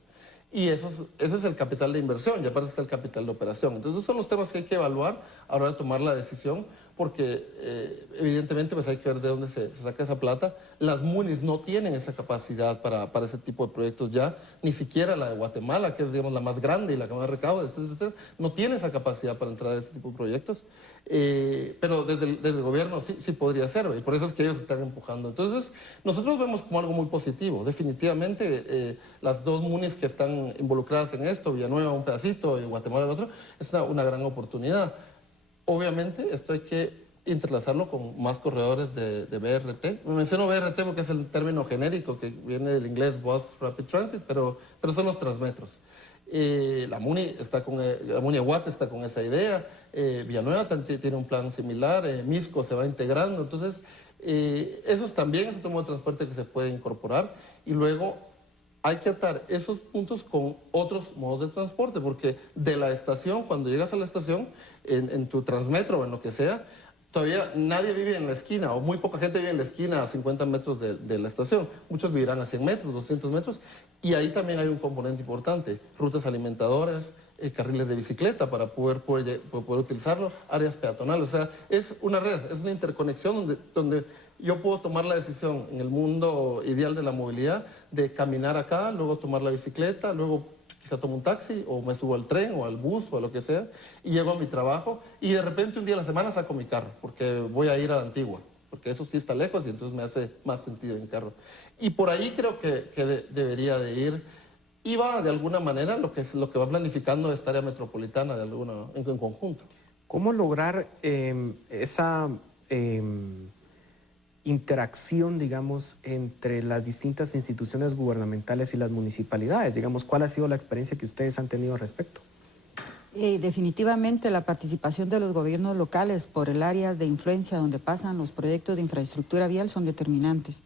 Y ese es el capital de inversión, y aparte está el capital de operación. Entonces, esos son los temas que hay que evaluar a la hora de tomar la decisión, porque evidentemente pues hay que ver de dónde se saca esa plata. Las MUNIs no tienen esa capacidad para ese tipo de proyectos ya, ni siquiera la de Guatemala, que es, digamos, la más grande y la que más recauda, etcétera, no tiene esa capacidad para entrar a ese tipo de proyectos. Pero desde el gobierno sí podría ser, y por eso es que ellos están empujando. Entonces, nosotros vemos como algo muy positivo. Definitivamente, las dos MUNIs que están involucradas en esto, Villanueva un pedacito y Guatemala el otro, es una gran oportunidad. Obviamente, esto hay que entrelazarlo con más corredores de BRT. Menciono BRT porque es el término genérico que viene del inglés Bus Rapid Transit, pero son los transmetros. La MUNI Aguate está con esa idea, Villanueva tiene un plan similar, Misco se va integrando, entonces esos también es otro modo de transporte que se puede incorporar y luego hay que atar esos puntos con otros modos de transporte, porque de la estación, cuando llegas a la estación, en tu transmetro o en lo que sea, todavía nadie vive en la esquina, o muy poca gente vive en la esquina a 50 metros de la estación. Muchos vivirán a 100 metros, 200 metros, y ahí también hay un componente importante, rutas alimentadoras, carriles de bicicleta para poder utilizarlo, áreas peatonales. O sea, es una red, es una interconexión donde yo puedo tomar la decisión en el mundo ideal de la movilidad de caminar acá, luego tomar la bicicleta, luego quizá tomo un taxi o me subo al tren o al bus o a lo que sea y llego a mi trabajo y de repente un día a la semana saco mi carro porque voy a ir a la Antigua, porque eso sí está lejos y entonces me hace más sentido en carro. Y por ahí creo que debería de ir y va de alguna manera lo que va planificando esta área metropolitana en conjunto. ¿Cómo lograr esa interacción, digamos, entre las distintas instituciones gubernamentales y las municipalidades? Digamos, ¿cuál ha sido la experiencia que ustedes han tenido al respecto? Definitivamente la participación de los gobiernos locales por el área de influencia donde pasan los proyectos de infraestructura vial son determinantes,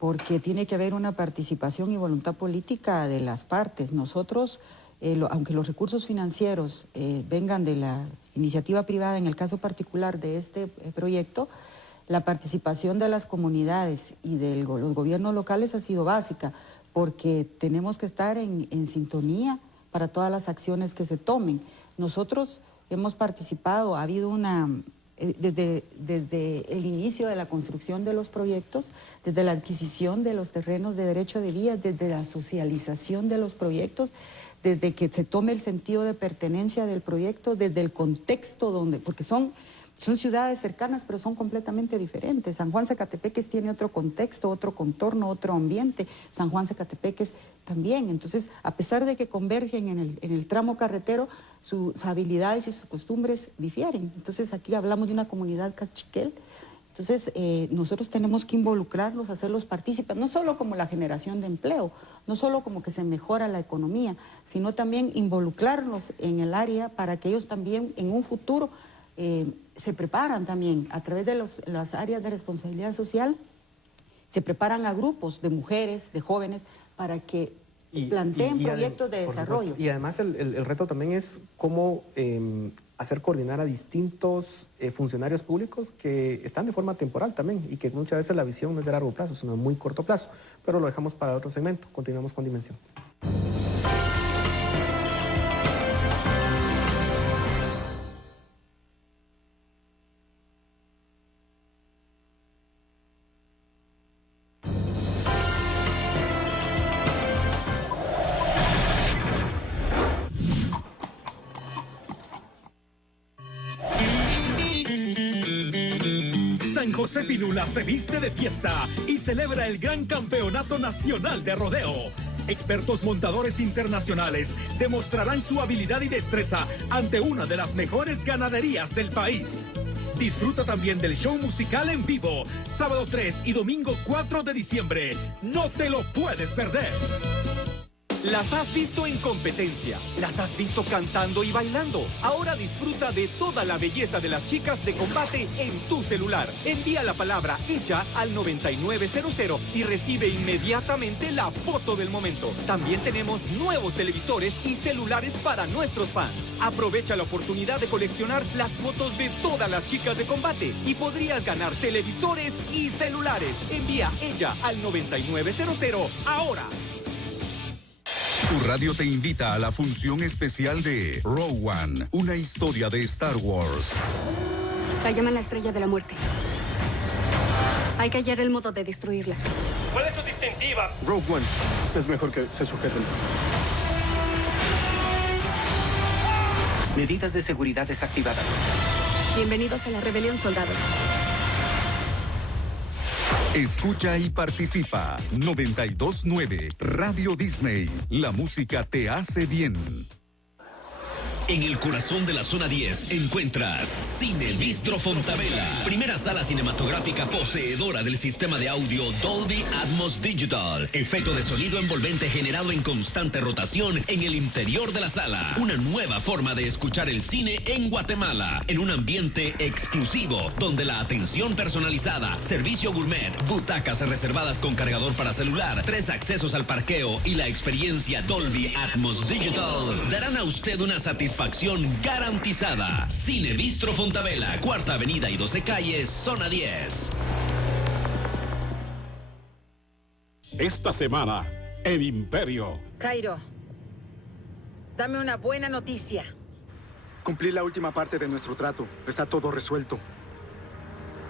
porque tiene que haber una participación y voluntad política de las partes. Nosotros, aunque los recursos financieros vengan de la iniciativa privada, en el caso particular de este proyecto, la participación de las comunidades y de los gobiernos locales ha sido básica, porque tenemos que estar en sintonía para todas las acciones que se tomen. Nosotros hemos participado, ha habido desde el inicio de la construcción de los proyectos, desde la adquisición de los terrenos de derecho de vías, desde la socialización de los proyectos, desde que se tome el sentido de pertenencia del proyecto, desde el contexto porque son ciudades cercanas, pero son completamente diferentes. San Juan Zacatepeques tiene otro contexto, otro contorno, otro ambiente. San Juan Zacatepeques también. Entonces, a pesar de que convergen en el tramo carretero, sus habilidades y sus costumbres difieren. Entonces, aquí hablamos de una comunidad cachiquel. Entonces, nosotros tenemos que involucrarlos, hacerlos partícipes, no solo como la generación de empleo, no solo como que se mejora la economía, sino también involucrarlos en el área para que ellos también en un futuro se preparan también a través de las áreas de responsabilidad social, se preparan a grupos de mujeres, de jóvenes, para que planteen proyectos de desarrollo. Y además el reto también es cómo hacer coordinar a distintos funcionarios públicos que están de forma temporal también y que muchas veces la visión no es de largo plazo, sino de muy corto plazo. Pero lo dejamos para otro segmento. Continuamos con Dimensión. San José Pinula se viste de fiesta y celebra el Gran Campeonato Nacional de Rodeo. Expertos montadores internacionales demostrarán su habilidad y destreza ante una de las mejores ganaderías del país. Disfruta también del show musical en vivo, sábado 3 y domingo 4 de diciembre. No te lo puedes perder. Las has visto en competencia, las has visto cantando y bailando. Ahora disfruta de toda la belleza de las chicas de combate en tu celular. Envía la palabra ella al 9900 y recibe inmediatamente la foto del momento. También tenemos nuevos televisores y celulares para nuestros fans. Aprovecha la oportunidad de coleccionar las fotos de todas las chicas de combate y podrías ganar televisores y celulares. Envía ella al 9900 ahora. Tu radio te invita a la función especial de Rogue One, una historia de Star Wars. La llaman la Estrella de la Muerte. Hay que hallar el modo de destruirla. ¿Cuál es su distintiva? Rogue One. Es mejor que se sujeten. Medidas de seguridad desactivadas. Bienvenidos a la rebelión, soldados. Escucha y participa. 92.9 Radio Disney. La música te hace bien. En el corazón de la zona 10 encuentras Cine Bistro Fontavela, primera sala cinematográfica poseedora del sistema de audio Dolby Atmos Digital, efecto de sonido envolvente generado en constante rotación en el interior de la sala. Una nueva forma de escuchar el cine en Guatemala, en un ambiente exclusivo, donde la atención personalizada, servicio gourmet, butacas reservadas con cargador para celular, 3 accesos al parqueo y la experiencia Dolby Atmos Digital darán a usted una satisfacción garantizada. Cine Bistro Fontavela, Cuarta Avenida y 12 Calles, Zona 10. Esta semana, El Imperio. Cairo, Dame una buena noticia. Cumplí la última parte de nuestro trato. Está todo resuelto.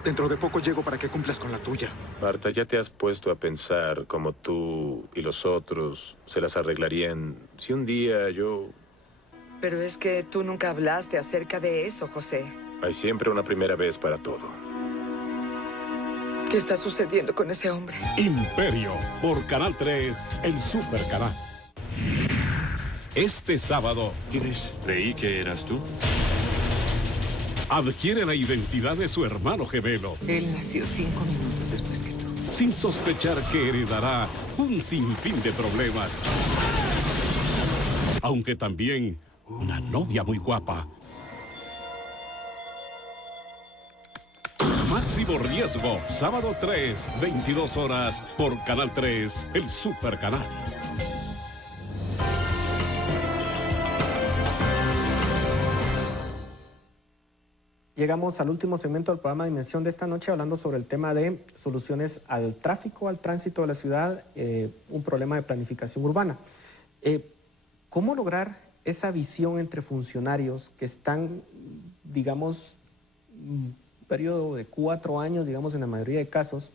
Dentro de poco llego para que cumplas con la tuya. Marta, ¿ya te has puesto a pensar cómo tú y los otros se las arreglarían si un día yo... Pero es que tú nunca hablaste acerca de eso, José. Hay siempre una primera vez para todo. ¿Qué está sucediendo con ese hombre? Imperio, por Canal 3, el Super Canal. Este sábado... ¿Quién es? Creí que eras tú. Adquiere la identidad de su hermano gemelo. Él nació 5 minutos después que tú. Sin sospechar que heredará un sinfín de problemas. Aunque también una novia muy guapa. Máximo Riesgo, sábado 3, 22 horas, por Canal 3, el Super Canal. Llegamos al último segmento del programa Dimensión de esta noche, hablando sobre el tema de soluciones al tráfico, al tránsito de la ciudad, un problema de planificación urbana. ¿Cómo lograr esa visión entre funcionarios que están, digamos, un periodo de 4 años, digamos, en la mayoría de casos,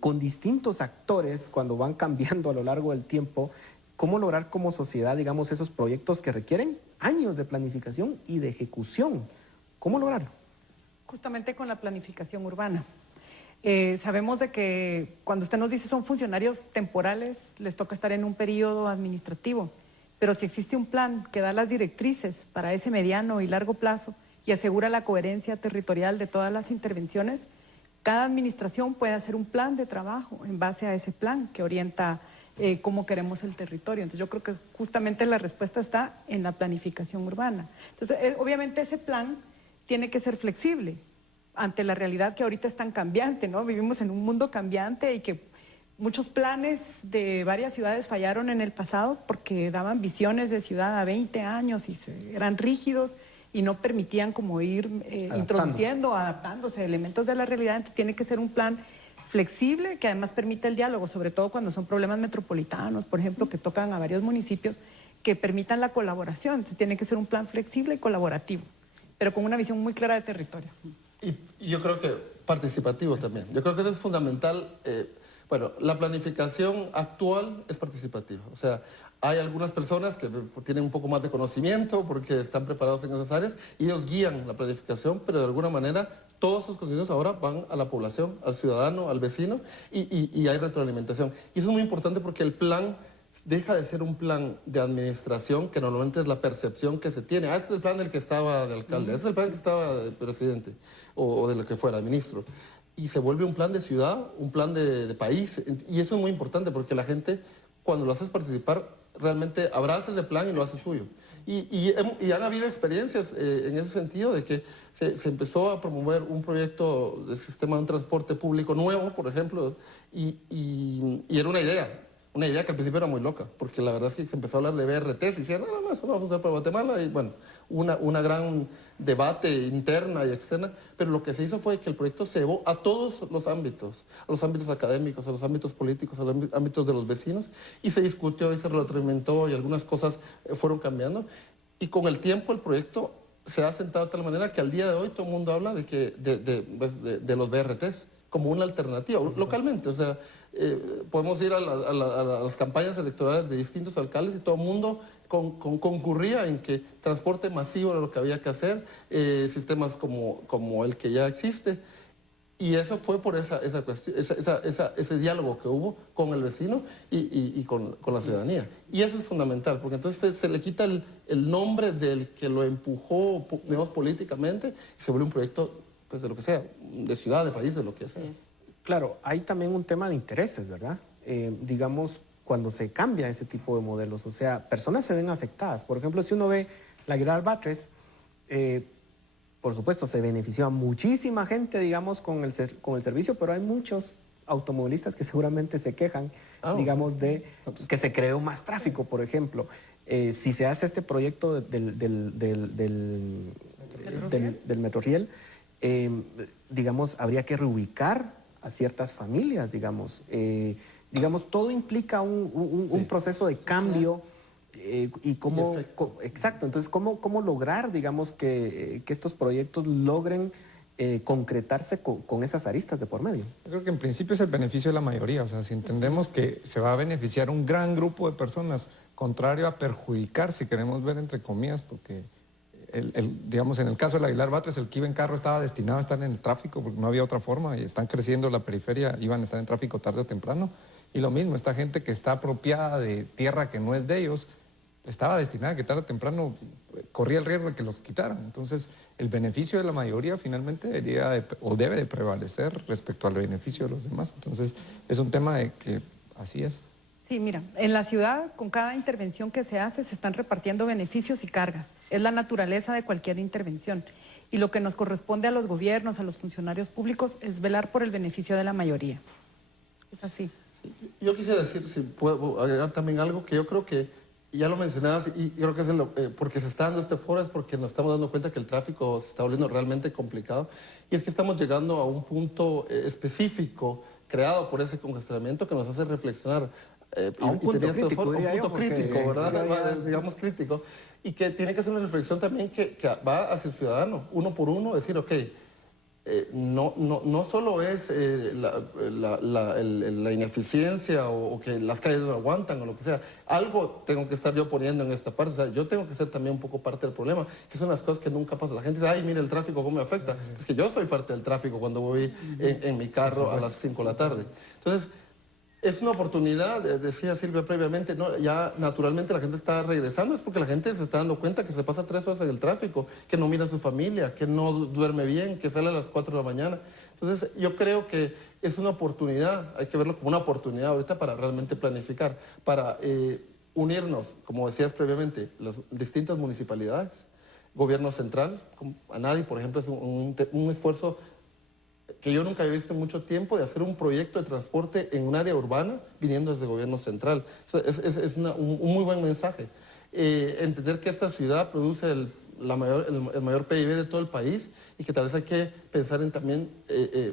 con distintos actores cuando van cambiando a lo largo del tiempo? ¿Cómo lograr como sociedad, digamos, esos proyectos que requieren años de planificación y de ejecución? ¿Cómo lograrlo? Justamente con la planificación urbana. Sabemos de que cuando usted nos dice son funcionarios temporales, les toca estar en un periodo administrativo, pero si existe un plan que da las directrices para ese mediano y largo plazo y asegura la coherencia territorial de todas las intervenciones, cada administración puede hacer un plan de trabajo en base a ese plan que orienta cómo queremos el territorio. Entonces yo creo que justamente la respuesta está en la planificación urbana. Entonces obviamente ese plan tiene que ser flexible ante la realidad que ahorita es tan cambiante, ¿no? Vivimos en un mundo cambiante y que muchos planes de varias ciudades fallaron en el pasado porque daban visiones de ciudad a 20 años y eran rígidos y no permitían como ir introduciendo, adaptándose elementos de la realidad. Entonces tiene que ser un plan flexible que además permita el diálogo, sobre todo cuando son problemas metropolitanos, por ejemplo, que tocan a varios municipios, que permitan la colaboración. Entonces tiene que ser un plan flexible y colaborativo, pero con una visión muy clara de territorio. Y yo creo que participativo también. Yo creo que eso es fundamental. Bueno, la planificación actual es participativa. O sea, hay algunas personas que tienen un poco más de conocimiento porque están preparados en esas áreas y ellos guían la planificación, pero de alguna manera todos esos contenidos ahora van a la población, al ciudadano, al vecino y hay retroalimentación. Y eso es muy importante porque el plan deja de ser un plan de administración, que normalmente es la percepción que se tiene. Este es el plan del que estaba de alcalde, este es el plan que estaba de presidente o de lo que fuera, ministro. Y se vuelve un plan de ciudad, un plan de país. Y eso es muy importante porque la gente, cuando lo haces participar, realmente abraza ese plan y lo hace suyo. Y han habido experiencias en ese sentido de que se empezó a promover un proyecto de sistema de un transporte público nuevo, por ejemplo, y era una idea que al principio era muy loca, porque la verdad es que se empezó a hablar de BRTs y decían, no, eso no vamos a hacer para Guatemala, y bueno, una gran debate interna y externa, pero lo que se hizo fue que el proyecto se llevó a todos los ámbitos académicos, a los ámbitos políticos, a los ámbitos de los vecinos, y se discutió y se retroalimentó y algunas cosas fueron cambiando, y con el tiempo el proyecto se ha sentado de tal manera que al día de hoy todo el mundo habla de los BRTs como una alternativa, localmente, o sea, podemos ir a las campañas electorales de distintos alcaldes y todo el mundo concurría en que transporte masivo era lo que había que hacer, sistemas como el que ya existe. Y eso fue por esa cuestión, ese diálogo que hubo con el vecino y con la ciudadanía. Y eso es fundamental, porque entonces se le quita el nombre del que lo empujó políticamente y se vuelve un proyecto pues, de lo que sea, de ciudad, de país, de lo que sea. Claro, hay también un tema de intereses, ¿verdad? Digamos, cuando se cambia ese tipo de modelos, o sea, personas se ven afectadas. Por ejemplo, si uno ve la Aguilar Batres, por supuesto, se benefició a muchísima gente, digamos, con el servicio, pero hay muchos automovilistas que seguramente se quejan, digamos, de que se creó más tráfico, por ejemplo. Si se hace este proyecto del Metroriel, digamos, habría que reubicar a ciertas familias, digamos. Digamos, todo implica un proceso de cambio y cómo, exacto, entonces cómo lograr, digamos, que estos proyectos logren concretarse con esas aristas de por medio. Yo creo que en principio es el beneficio de la mayoría, o sea, si entendemos que se va a beneficiar un gran grupo de personas, contrario a perjudicar, si queremos ver entre comillas, porque digamos, en el caso del Aguilar Batres, el que iba en carro estaba destinado a estar en el tráfico porque no había otra forma, y están creciendo la periferia, iban a estar en tráfico tarde o temprano, y lo mismo, esta gente que está apropiada de tierra que no es de ellos, estaba destinada a que tarde o temprano corría el riesgo de que los quitaran. Entonces, el beneficio de la mayoría finalmente debe de prevalecer respecto al beneficio de los demás. Entonces, es un tema de que así es. Sí, mira, en la ciudad, con cada intervención que se hace, se están repartiendo beneficios y cargas. Es la naturaleza de cualquier intervención. Y lo que nos corresponde a los gobiernos, a los funcionarios públicos, es velar por el beneficio de la mayoría. Es así. Yo quisiera decir, si puedo agregar también algo, que yo creo que ya lo mencionabas, y creo que es porque se está dando este foro, es porque nos estamos dando cuenta que el tráfico se está volviendo realmente complicado, y es que estamos llegando a un punto específico creado por ese congestionamiento que nos hace reflexionar. A un punto crítico, ¿verdad? Digamos crítico, y que tiene que ser una reflexión también que va hacia el ciudadano, uno por uno, decir, ok, no solo es la ineficiencia o que las calles no aguantan o lo que sea, algo tengo que estar yo poniendo en esta parte, o sea, yo tengo que ser también un poco parte del problema, que son las cosas que nunca pasan. La gente dice, ay, mira el tráfico, cómo me afecta. Es que yo soy parte del tráfico cuando voy en mi carro a las 5 de la tarde. Entonces, es una oportunidad, decía Silvia previamente, ¿no? Ya naturalmente la gente está regresando, es porque la gente se está dando cuenta que se pasa 3 horas en el tráfico, que no mira a su familia, que no duerme bien, que sale a las 4 de la mañana. Entonces yo creo que es una oportunidad, hay que verlo como una oportunidad ahorita para realmente planificar, para unirnos, como decías previamente, las distintas municipalidades, gobierno central, ANADI, por ejemplo, es un esfuerzo que yo nunca había visto en mucho tiempo, de hacer un proyecto de transporte en un área urbana viniendo desde el gobierno central. Es un muy buen mensaje. Entender que esta ciudad produce el mayor PIB de todo el país y que tal vez hay que pensar en también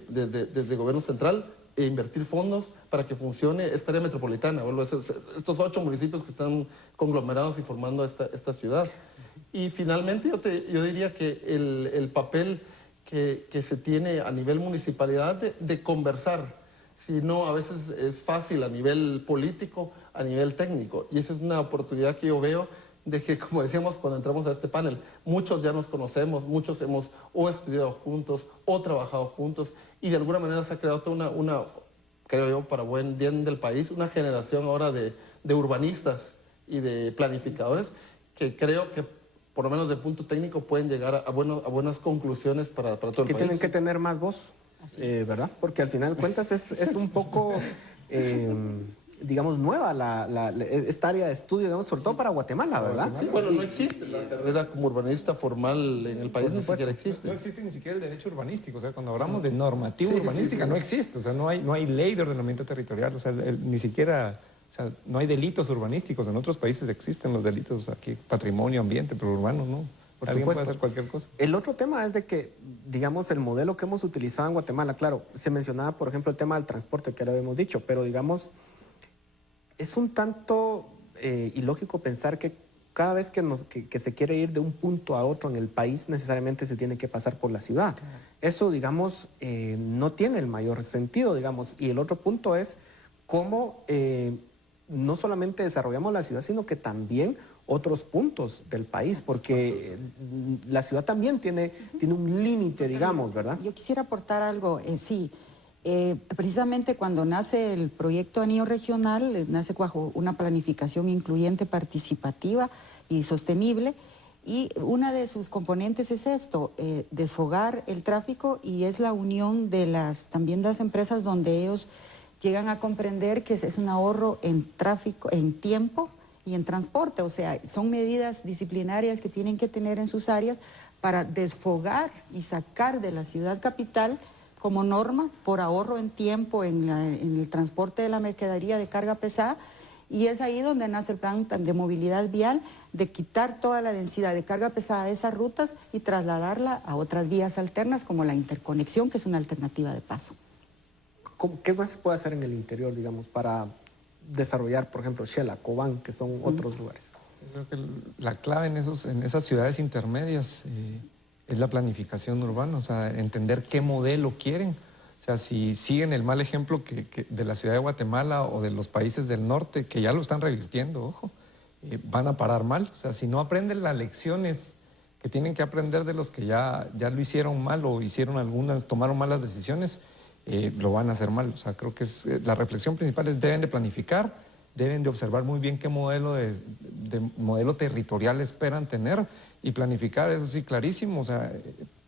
desde el gobierno central invertir fondos para que funcione esta área metropolitana, estos 8 municipios que están conglomerados y formando esta ciudad. Y finalmente yo diría que el papel que se tiene a nivel municipalidad de conversar, si no a veces es fácil a nivel político, a nivel técnico, y esa es una oportunidad que yo veo de que, como decíamos cuando entramos a este panel, muchos ya nos conocemos, muchos hemos o estudiado juntos o trabajado juntos, y de alguna manera se ha creado toda una creo yo, para buen bien del país, una generación ahora de urbanistas y de planificadores que creo que por lo menos de punto técnico pueden llegar a buenas conclusiones para todo el país. Que tienen que tener más voz, ¿verdad? Porque al final de cuentas es un poco, digamos, nueva esta área de estudio, digamos, sobre todo para Guatemala, ¿verdad? Sí, bueno, no existe la carrera como urbanista formal en el país, ni siquiera existe. No existe ni siquiera el derecho urbanístico, o sea, cuando hablamos de normativa urbanística no existe, o sea, no hay ley de ordenamiento territorial, o sea, ni siquiera... O sea, no hay delitos urbanísticos. En otros países existen los delitos aquí, patrimonio, ambiente, pero urbano no. Alguien puede hacer cualquier cosa. El otro tema es de que, digamos, el modelo que hemos utilizado en Guatemala, claro, se mencionaba, por ejemplo, el tema del transporte, que ya lo habíamos dicho, pero, digamos, es un tanto ilógico pensar que cada vez que se quiere ir de un punto a otro en el país, necesariamente se tiene que pasar por la ciudad. Claro. Eso, digamos, no tiene el mayor sentido, digamos. Y el otro punto es cómo... no solamente desarrollamos la ciudad, sino que también otros puntos del país, porque la ciudad también tiene un límite, digamos, ¿verdad? Yo quisiera aportar algo, precisamente cuando nace el proyecto Anillo Regional, nace bajo una planificación incluyente, participativa y sostenible, y una de sus componentes es esto, desfogar el tráfico, y es la unión también de las empresas donde ellos llegan a comprender que es un ahorro en tráfico, en tiempo y en transporte. O sea, son medidas disciplinarias que tienen que tener en sus áreas para desfogar y sacar de la ciudad capital como norma por ahorro en tiempo en el transporte de la mercadería de carga pesada. Y es ahí donde nace el plan de movilidad vial, de quitar toda la densidad de carga pesada de esas rutas y trasladarla a otras vías alternas como la interconexión, que es una alternativa de paso. ¿Qué más se puede hacer en el interior, digamos, para desarrollar, por ejemplo, Xela, Cobán, que son otros lugares? Creo que la clave en esas ciudades intermedias es la planificación urbana, o sea, entender qué modelo quieren. O sea, si siguen el mal ejemplo de la ciudad de Guatemala o de los países del norte, que ya lo están revirtiendo, ojo, van a parar mal. O sea, si no aprenden las lecciones que tienen que aprender de los que ya lo hicieron mal o tomaron malas decisiones, lo van a hacer mal. O sea, creo que la reflexión principal es deben de planificar, deben de observar muy bien qué modelo territorial esperan tener y planificar, eso sí, clarísimo, o sea,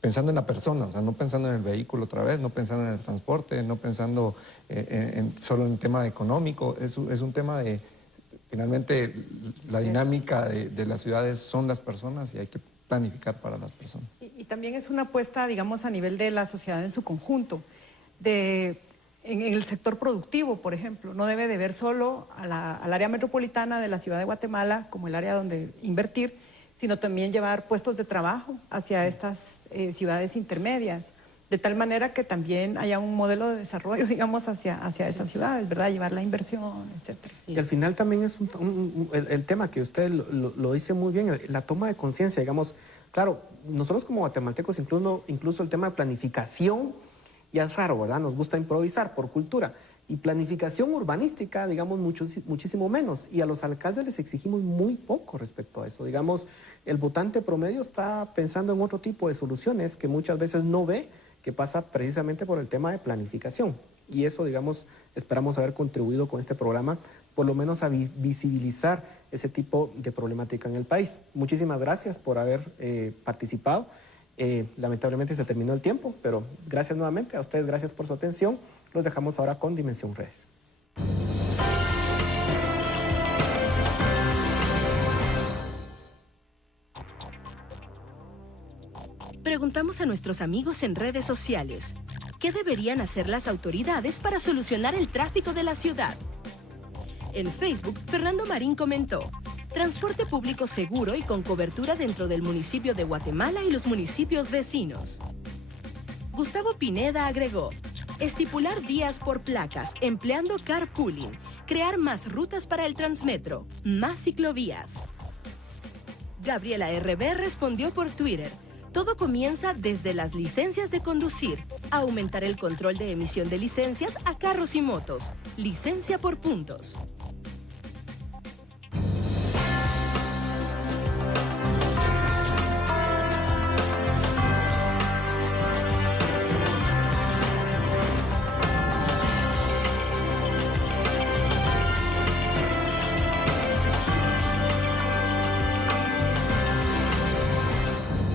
pensando en la persona, o sea, no pensando en el vehículo otra vez, no pensando en el transporte, no pensando solo en el tema económico, es un tema de, finalmente, la dinámica de las ciudades son las personas y hay que planificar para las personas. Y también es una apuesta, digamos, a nivel de la sociedad en su conjunto, en el sector productivo, por ejemplo, no debe de ver solo al área metropolitana de la ciudad de Guatemala como el área donde invertir, sino también llevar puestos de trabajo hacia estas ciudades intermedias, de tal manera que también haya un modelo de desarrollo, digamos, hacia esas ciudades, ¿verdad? Llevar la inversión, etcétera. Y al final también es el tema que usted lo dice muy bien, la toma de conciencia, digamos, claro, nosotros como guatemaltecos, incluso el tema de planificación, ya es raro, ¿verdad? Nos gusta improvisar por cultura. Y planificación urbanística, digamos, muchísimo menos. Y a los alcaldes les exigimos muy poco respecto a eso. Digamos, el votante promedio está pensando en otro tipo de soluciones que muchas veces no ve, que pasa precisamente por el tema de planificación. Y eso, digamos, esperamos haber contribuido con este programa, por lo menos a visibilizar ese tipo de problemática en el país. Muchísimas gracias por haber participado. Lamentablemente se terminó el tiempo, pero gracias nuevamente a ustedes, gracias por su atención. Los dejamos ahora con Dimensión Redes. Preguntamos a nuestros amigos en redes sociales, ¿qué deberían hacer las autoridades para solucionar el tráfico de la ciudad? En Facebook, Fernando Marín comentó: transporte público seguro y con cobertura dentro del municipio de Guatemala y los municipios vecinos. Gustavo Pineda agregó: estipular días por placas, empleando carpooling, crear más rutas para el Transmetro, más ciclovías. Gabriela RB respondió por Twitter: todo comienza desde las licencias de conducir, aumentar el control de emisión de licencias a carros y motos, licencia por puntos.